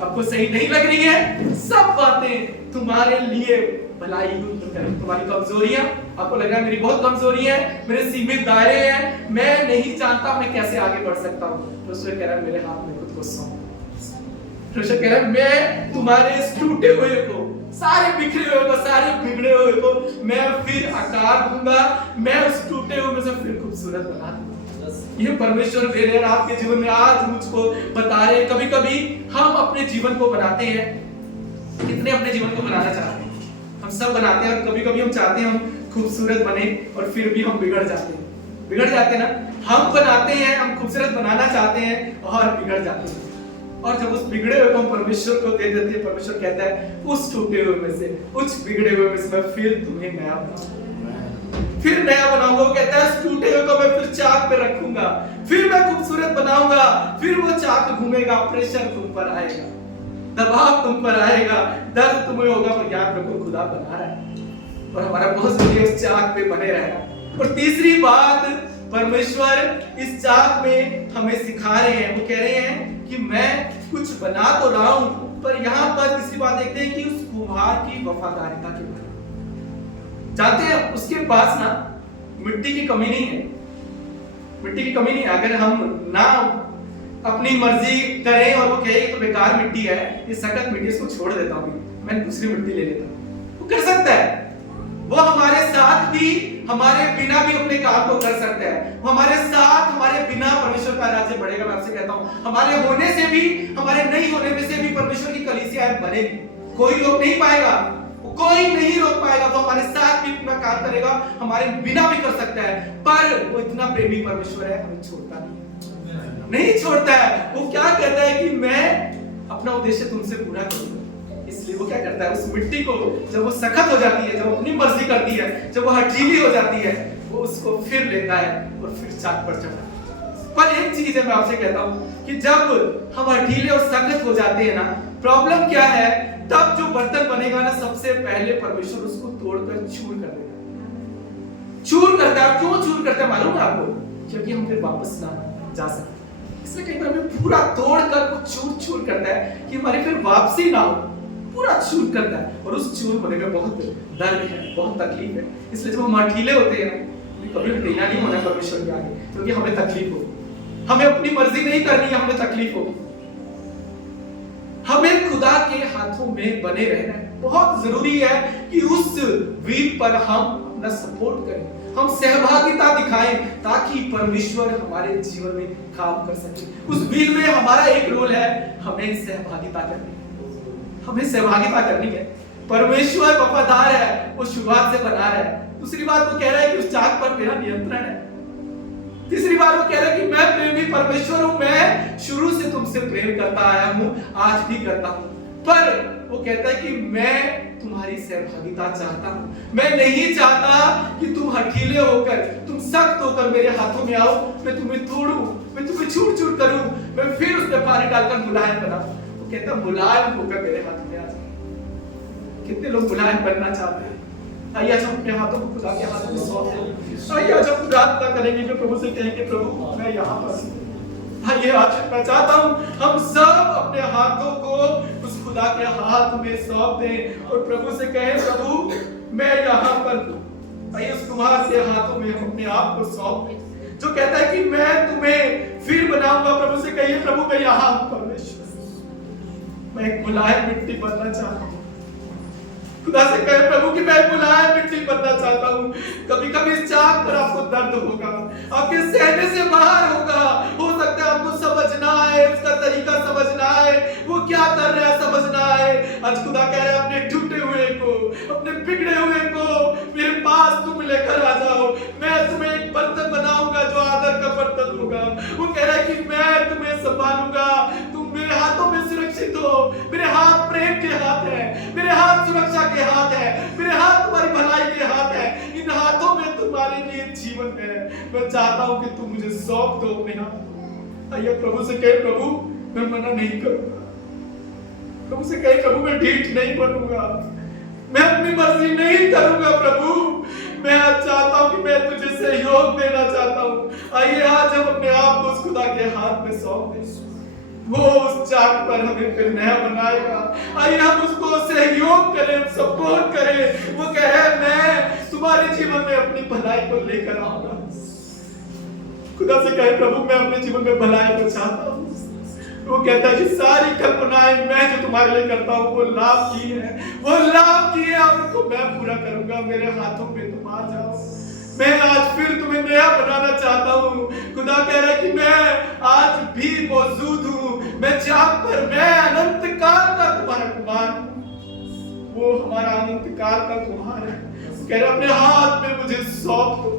आपको सही नहीं लग रही है, सब बातें तुम्हारे लिए भलाई ही उत्पन्न करें। तुम्हारी कमजोरियां, आपको लग रहा है मेरी बहुत कमजोरी है, मेरे सीमित दायरे हैं, मैं नहीं जानता मैं कैसे आगे बढ़ सकता हूं, परमेश्वर कह रहा है मेरे हाथ में खुद को सौंप। परमेश्वर कह रहा है मैं तुम्हारे इस टूटे हुए को, सारे बिखरे हुए को, सारे बिगड़े हुए को मैं फिर आकार दूंगा, मैं उस टूटे हुए में से फिर खूबसूरत बना दूंगा। ये परमेश्वर मेरे और आपके जीवन में आज मुझको बता रहे हैं। कभी कभी हम अपने जीवन को बनाते हैं, कितने अपने जीवन को बनाना चाहते हैं? हम सब बनाते हैं, और कभी कभी हम चाहते हैं हम खूबसूरत बने और फिर भी हम बिगड़ जाते हैं ना। हम बनाते हैं, हम खूबसूरत बनाना चाहते हैं और बिगड़ जाते हैं, और जब उस बिगड़े हुए को हम परमेश्वर को दे देते हैं, परमेश्वर कहता है उस टूटे हुए में से, उस बिगड़े हुए में से मैं फिर तुम्हें नया बनाऊंगा, फिर नया बनाऊंगा। वो कहता है टूटे हुए को मैं फिर चाक पे रखूंगा, फिर मैं खूबसूरत बनाऊंगा, फिर वो चाक घूमेगा, प्रेशर तुम पर आएगा, दबाव तुम पर आएगा, दर्द तुम्हें होगा, पर याद रखो खुदा बना रहा है और हमारा बहुत जरूरी है उस चाक पे बने रहना। और तीसरी बात परमेश्वर इस चाक में हमें सिखा रहे हैं, वो कह रहे हैं कि मैं कुछ बना तो रहा हूं, पर यहाँ पर तीसरी बात देखते हैं कि उस कुम्हार की वफादारिता के बारे में। जानते हैं उसके पास ना मिट्टी की कमी नहीं है, मिट्टी की कमी नहीं है। अगर हम ना अपनी मर्जी करें और वो कहे तो बेकार मिट्टी है, ये सख्त मिट्टी, इसको छोड़ देता हूं, मैं दूसरी मिट्टी ले लेता हूं, वो कर सकता है। वो हमारे साथ भी हमारे बिना भी अपने काम को कर सकता है। हमारे साथ, हमारे बिना परमेश्वर का राज्य बढ़ेगा। मैं आपसे कहता हूं, हमारे होने से भी, हमारे नहीं होने में से भी परमेश्वर की कलीसिया बनेगी। कोई रोक नहीं पाएगा, कोई नहीं रोक पाएगा। वो हमारे साथ भी अपना काम करेगा, हमारे बिना भी कर सकता है। पर वो इतना प्रेमी परमेश्वर है, हमें छोड़ता नहीं छोड़ता है। वो क्या कहता है कि मैं अपना उद्देश्य तुमसे पूरा करूंगा। इसलिए वो क्या करता है, उस मिट्टी को जब वो सख्त हो जाती है, जब अपनी मर्जी करती है, जब वो हठीली हो जाती है, वो उसको फिर लेता है और फिर चाक पर चढ़ाता है। पर एक चीज है, मैं आपसे कहता हूं कि जब हम हठीले और सख्त हो जाते हैं ना, प्रॉब्लम क्या है, तब जो बर्तन बनेगा ना, सबसे पहले परमेश्वर उसको तोड़कर चूर कर देगा। चूर करता है। क्यों चूर करता है मालूम है आपको? क्योंकि हम फिर वापस ना जा सकते। इसलिए कई बार हमें पूरा तोड़कर वो चूर करता है कि हमारी फिर वापसी ना हो। पूरा चूर करता है, और उस चूर होने में बहुत दर्द है, बहुत तकलीफ है। इसलिए जब हम हठीले होते हैं ना, कभी हठीला नहीं होना परमेश्वर के आगे, क्योंकि हमें तकलीफ हो, हमें अपनी मर्जी नहीं करनी है, हमें तकलीफ हो। हमें खुदा के हाथों में बने रहना है। बहुत जरूरी है कि उस व्हील पर हम अपना सपोर्ट करें, हम सहभागिता दिखाएं, ताकि परमेश्वर हमारे जीवन में काम कर सके। उस व्हील में हमारा एक रोल है, हमें सहभागिता करनी है, हमें सहभागिता करनी है। परमेश्वर वफादार है, वो शुरुआत से बना रहा है। दूसरी बात वो कह रहा है कि उस चाक पर मेरा नियंत्रण है। तीसरी बार वो कह रहा है कि मैं प्रेमी परमेश्वर हूं, मैं शुरू से तुमसे प्रेम करता आया हूं, आज भी करता हूं। पर वो कहता है कि मैं तुम्हारी सहभागिता चाहता हूं। मैं नहीं चाहता कि तुम हठीले होकर, तुम सख्त होकर मेरे हाथों में आओ, मैं तुम्हें तोड़ूं, मैं तुम्हें चूर करूं, मैं फिर उसमें पानी डालकर मुलायम बनाऊं। वो कहता है मुलायम होकर मेरे हाथ में आ जाओ। कितने लोग मुलायम बनना चाहते हैं? आइए आज हम अपने हाथों को खुदा के हाथों में सौंप दें। आइए आज हम प्रार्थना करेंगे कि प्रभु से कहेंगे, प्रभु मैं यहाँ पर हूं। आइए आज मैं चाहता हूं हम सब अपने हाथों को उस खुदा के हाथ में सौंप दें और प्रभु से कहें, प्रभु मैं यहाँ पर हूं। आइए उस कुम्हार के हाथों में हम अपने आप को सौंप दें, जो कहता है कि मैं तुम्हें फिर बनाऊंगा। प्रभु से कहिए, प्रभु मैं यहाँ हूं परमेश्वर, मैं एक मुलायम मिट्टी बनना चाहता हूं। खुदा से कहे प्रभु कि मैं मुलायम मिट्टी बनना चाहता हूँ। कभी कभी इस चाक पर आपको दर्द होगा, आपके सहने से बाहर होगा। हो सकता है आपको समझना है, उसका तरीका समझना है, वो क्या कर रहा है समझना है। आज खुदा कह रहा है अपने टूटे हुए को, अपने बिगड़े हुए को मेरे पास तुम लेकर आ जाओ। मैं तुम्हें एक बर्तन बनाऊंगा जो आदर का बर्तन होगा। वो कह रहा है कि मैं तुम्हें संभालूंगा, तुम मेरे हाथों में सुरक्षित हो। मेरे हाथ प्रेम के हाथ है, मेरे हाथ सुरक्षा के हाथ है, मेरे हाथ तुम्हारी भलाई के हाथ है। इन हाथों में तुम्हारे लिए जीवन है। मैं चाहता हूं कि तुम मुझे सौंप दो अपने हाथ। आइए प्रभु से कहे, प्रभु मैं मना नहीं करूंगा। प्रभु से कहे, प्रभु मैं ढीठ नहीं बनूंगा, मैं अपनी मर्जी नहीं करूंगा। प्रभु मैं आज चाहता हूं कि मैं तुझे सहयोग देना चाहता हूं। आइए आज हम अपने आप को उस खुदा के हाथ में सौंप दें। वो उस चाक पर हमें फिर नया बनाएगा। आइए हम उसको सहयोग करें, सपोर्ट करें। वो कहे मैं तुम्हारे जीवन में अपनी भलाई को लेकर आऊंगा। खुदा से कहे, प्रभु मैं अपने जीवन में भलाई को चाहता हूँ। वो कहता है कि सारी कल्पनाएं मैं जो तुम्हारे लिए करता हूँ वो लाभ की है, वो लाभ की है, और उनको मैं पूरा करूंगा। मेरे हाथों में तुम आ जाओ, मैं आज फिर तुम्हें नया बनाना चाहता हूँ। खुदा कह रहा है कि मैं आज भी मौजूद हूँ, मैं चाक पर, मैं अनंत काल का तुम्हारा कुमार हूँ। वो हमारा अनंत काल का कुमार है। कह रहा अपने हाथ में मुझे सौंप दो,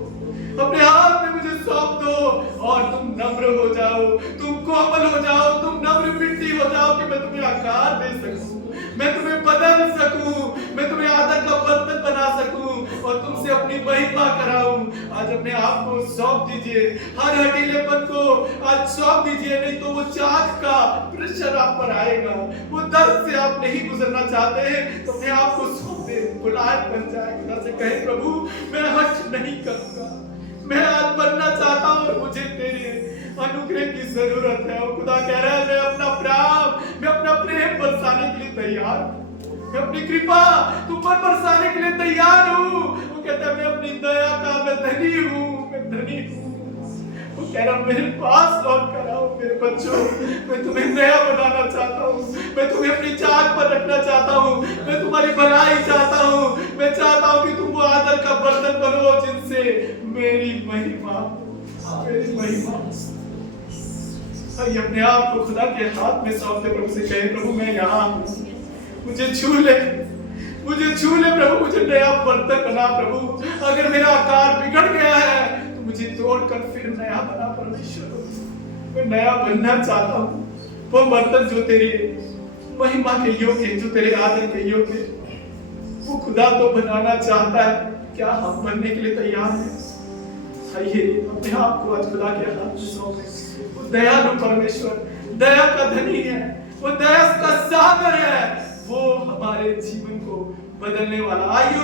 अपने हाथ में मुझे सौंप दो, और तुम नम्र हो जाओ, तुम कोमल हो जाओ, तुम नम्र मिट्टी हो जाओ कि मैं तुम्हें आकार दे सकूं, मैं तुम्हें बदल सकूं, मैं तुम्हें आदर का बर्तन बना सकूं और तुमसे अपनी महिमा कराऊं। आज अपने आप को सौंप दीजिए, हर हठीलेपन को आज सौंप दीजिए, नहीं तो वो चाक का प्रेशर आप पर आएगा। वो दर्द से आप नहीं गुजरना चाहते हैं तो अपने आप को सौंप दे, मुलायम बन जाए। खुदा से कहे, प्रभु मैं हठ नहीं करूंगा, मैं आज बनना चाहता हूं और मुझे तेरे अनुग्रह की जरूरत है। और खुदा कह रहा है मैं अपना प्रेम बरसाने के लिए तैयार हूं, मैं अपनी कृपा तुम पर बरसाने के लिए तैयार हूं। वो कहता है मैं अपनी दया का मैं धनी हूं, मैं धनी हूं। वो कह रहा मेरे पास लौट कर आओ मेरे बच्चों, मैं तुम्हें नया बनाना चाहता हूँ, मैं तुम्हें अपनी चाक पर रखना चाहता हूँ, मैं तुम्हारी भलाई चाहता हूँ, मैं चाहता हूँ कि तुम वो आदर का बर्तन बनो जिनसे मेरी महिमा आइए अपने आप को खुदा के हाथ में सौंप दे, प्रभु से कहे प्रभु मैं यहाँ हूँ, मुझे छू ले प्रभु, मुझे नया बर्तन बना प्रभु, अगर मेरा आकार बिगड़ गया है तो मुझे तोड़कर फिर नया बना परमेश्वर, मैं नया बनना चाहता हूँ, वो बर्तन जो तेरी महिमा के योग्य, जो तेरे आदर के योग्य, वो खुदा तो बनाना चाहता है, क्या हम बनने के लिए तैयार हैं? आइए अपने आप को आज खुदा के हाथ में सौंपें। वो दयालु परमेश्वर, दया का धनी है, वो दया का सागर है, वो हमारे जीवन को बदलने वाला। आइए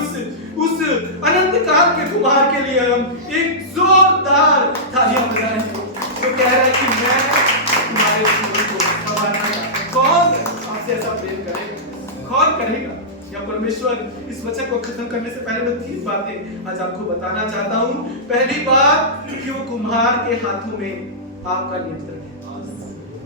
उस अनंत काल के कुमार के लिए हम एक जोरदार तालियां बजाएं, जो कह रहे हैं कि मैं तुम्हारे जीवन को संवारना चाहता हूं। कौन आपसे ऐसा प्रेम करेगा? कौन करेगा? या परमेश्वर इस वचन को खत्म करने से पहले मैं 3 बातें आज आपको बताना चाहता हूं। पहली बात कि वो कुम्हार के हाथों में आपका नियंत्रण है,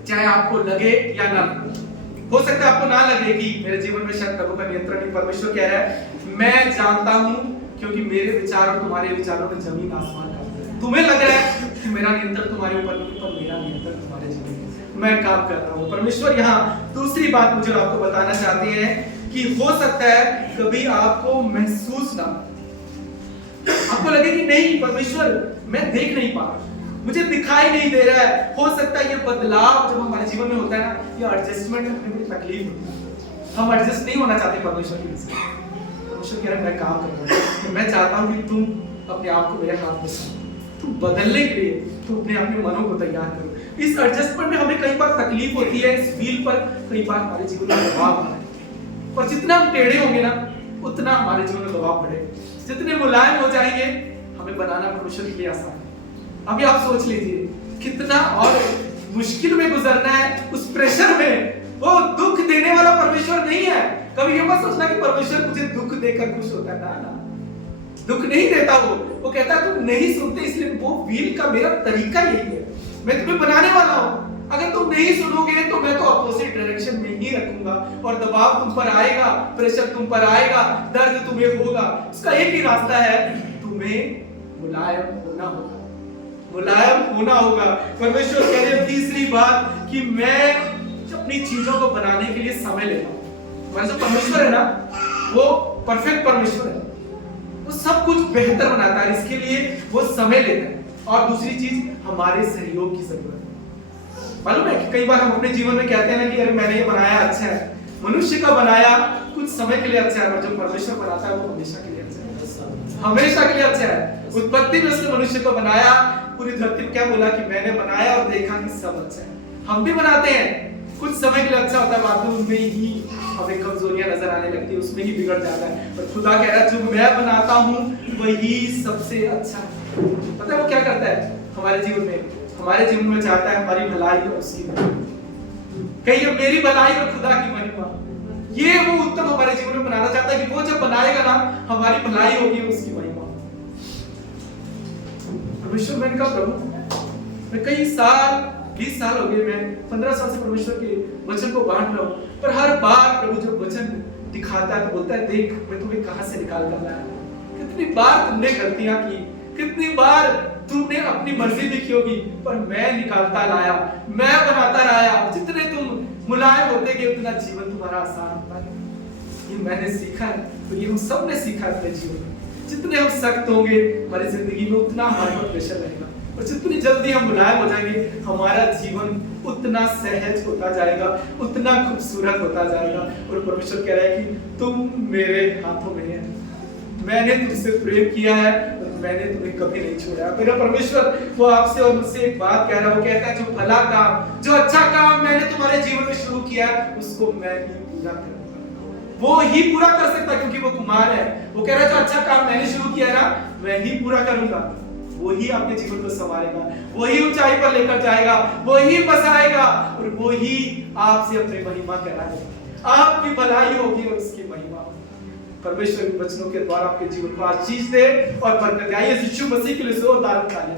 चाहे आपको लगे या ना लगे। हो सकता है आपको ना लगे कि मेरे जीवन में शायद प्रभु का नियंत्रण नहीं। परमेश्वर कह रहा है मैं जानता हूं, क्योंकि मेरे विचार और तुम्हारे विचारों में जमीन आसमान का अंतर है। तुम्हें लग रहा है कि मेरा नियंत्रण तुम्हारे ऊपर नहीं, पर मेरा नियंत्रण तुम्हारे जीवन में मैं काम कर रहा हूं। परमेश्वर यहाँ दूसरी बात मुझे आपको बताना चाहते हैं कि हो सकता है कभी आपको महसूस ना, आपको लगे कि नहीं परमेश्वर मैं देख नहीं पा रहा, मुझे दिखाई नहीं दे रहा है। हो सकता है ये बदलाव जब हमारे जीवन में होता है ना, ये एडजस्टमेंट में बड़ी तकलीफ होती है, हम एडजस्ट नहीं होना चाहते परमेश्वर की वजह से। परमेश्वर कह रहा है मैं काम कर रहा हूं, मैं चाहता हूं कि तुम अपने आप को मेरे हाथ में सौंपो, तुम बदलने के लिए तुम अपने मनों को तैयार करो। इस एडजस्टमेंट में हमें कई बार तकलीफ होती है, इस व्हील पर कई बार हमारे जीवन में दबाव आता है, और जितना हम टेढ़े होंगे ना उतना हमारे जीवन में दबाव बढ़ेगा। जितने मुलायम हो जाएंगे हमें बनाना परमेश्वर के लिए आसान है। अभी आप सोच लीजिए कितना और मुश्किल में गुजरना है, उस प्रेशर में। वो दुख देने वाला परमेश्वर नहीं है। कभी ये मत सोचना कि परमेश्वर मुझे दुख देकर खुश होता है, ना, दुख नहीं देता। वो कहता है तुम नहीं सुनते, इसलिए वो व्हील का मेरा तरीका यही है, मैं तुम्हें बनाने वाला हूं। अगर तुम नहीं सुनोगे तो मैं तो अपोजिट डायरेक्शन में ही रखूंगा, और दबाव तुम पर आएगा, प्रेशर तुम पर आएगा, दर्द तुम्हें होगा। इसका एक ही रास्ता है, तुम्हें मुलायम होना होगा, मुलायम होना होगा। परमेश्वर कह रहे हैं तीसरी बात कि मैं अपनी चीजों को बनाने के लिए समय लेता हूं। हमारा जो परमेश्वर है ना, वो परफेक्ट परमेश्वर है, वो सब कुछ बेहतर बनाता है, इसके लिए वो समय लेता है। और दूसरी चीज हमारे सहयोग की जरूरत है। मालूम है कि कई बार हम अपने जीवन में कहते हैं ना कि अरे मैंने ये बनाया अच्छा है, मनुष्य का बनाया कुछ समय के लिए अच्छा है, पर जो परमेश्वर बनाता है वो हमेशा के लिए अच्छा है, हमेशा के लिए अच्छा है। उत्पत्ति में उसने मनुष्य को बनाया, पूरी धरती में क्या बोला कि मैंने बनाया और देखा कि सब अच्छा है। हम भी बनाते हैं, कुछ समय के लिए अच्छा होता है, बाद में उनमें ही हमें कमजोरियां नजर आने लगती है, उसमें ही बिगड़ जाता है। पर खुदा कह रहा है जो मैं बनाता हूं वही सबसे अच्छा है। पता है वो क्या करता है हमारे जीवन में? हमारे जीवन में चाहता है हमारी भलाई और उसकी कहिए मेरी भलाई और खुदा की महिमा, ये वो उत्तम हमारे जीवन में बनाना चाहता है कि वो जब बनाएगा ना हमारी भलाई होगी और उसकी महिमा। परमेश्वर मैंने कहा प्रभु मैं कई साल 20 साल हो गए, मैं 15 साल से परमेश्वर के वचन को बांट रहा हूं, पर हर बार प्रभु जब वचन दिखाता है तो बोलता है देख मैं तुम्हें कहां से निकाल कर लाया। कितनी बार तुमने गलतियां की, कितनी बार तुमने अपनी मर्जी भी की होगी, पर मैं निकालता लाया, मैं बनाता लाया। जितने तुम मुलायम होते गए उतना जीवन तुम्हारा आसान होता है। ये मैंने सीखा है, तो ये हम सब ने सीखा है अपने जीवन में। जितने हम सख्त होंगे हमारी जिंदगी में उतना हमारे पर प्रेशर रहेगा, और जितनी जल्दी हम मुलायम हो जाएंगे हमारा जीवन उतना सहज होता जाएगा, उतना खूबसूरत होता जाएगा। और परमेश्वर कह रहा है कि तुम मेरे हाथों में है, मैंने तुमसे प्रेम किया है और मैंने तुम्हें कभी नहीं छोड़ा। मेरा परमेश्वर वो आपसे और मुझसे एक बात कह रहा है, वो कहता है जो भला काम, जो अच्छा काम मैंने तुम्हारे जीवन में शुरू किया है उसको मैं ही पूरा करूंगा। वो ही पूरा कर सकता है क्योंकि वो कुमार है। वो कह रहा है जो अच्छा काम मैंने शुरू किया ना मैं ही पूरा करूंगा। वो ही आपके जीवन को संभालेगा, वो ही ऊंचाई पर लेकर जाएगा, वो ही बसाएगा और वो ही आपसे अपनी महिमा कराएगा। आपकी भलाई होगी और उसकी महिमा होगी। परमेश्वर के वचनों के द्वारा आपके जीवन को आशीष दे और बरकत दे। आइए यीशु मसीह के लिए जोरदार तालियां।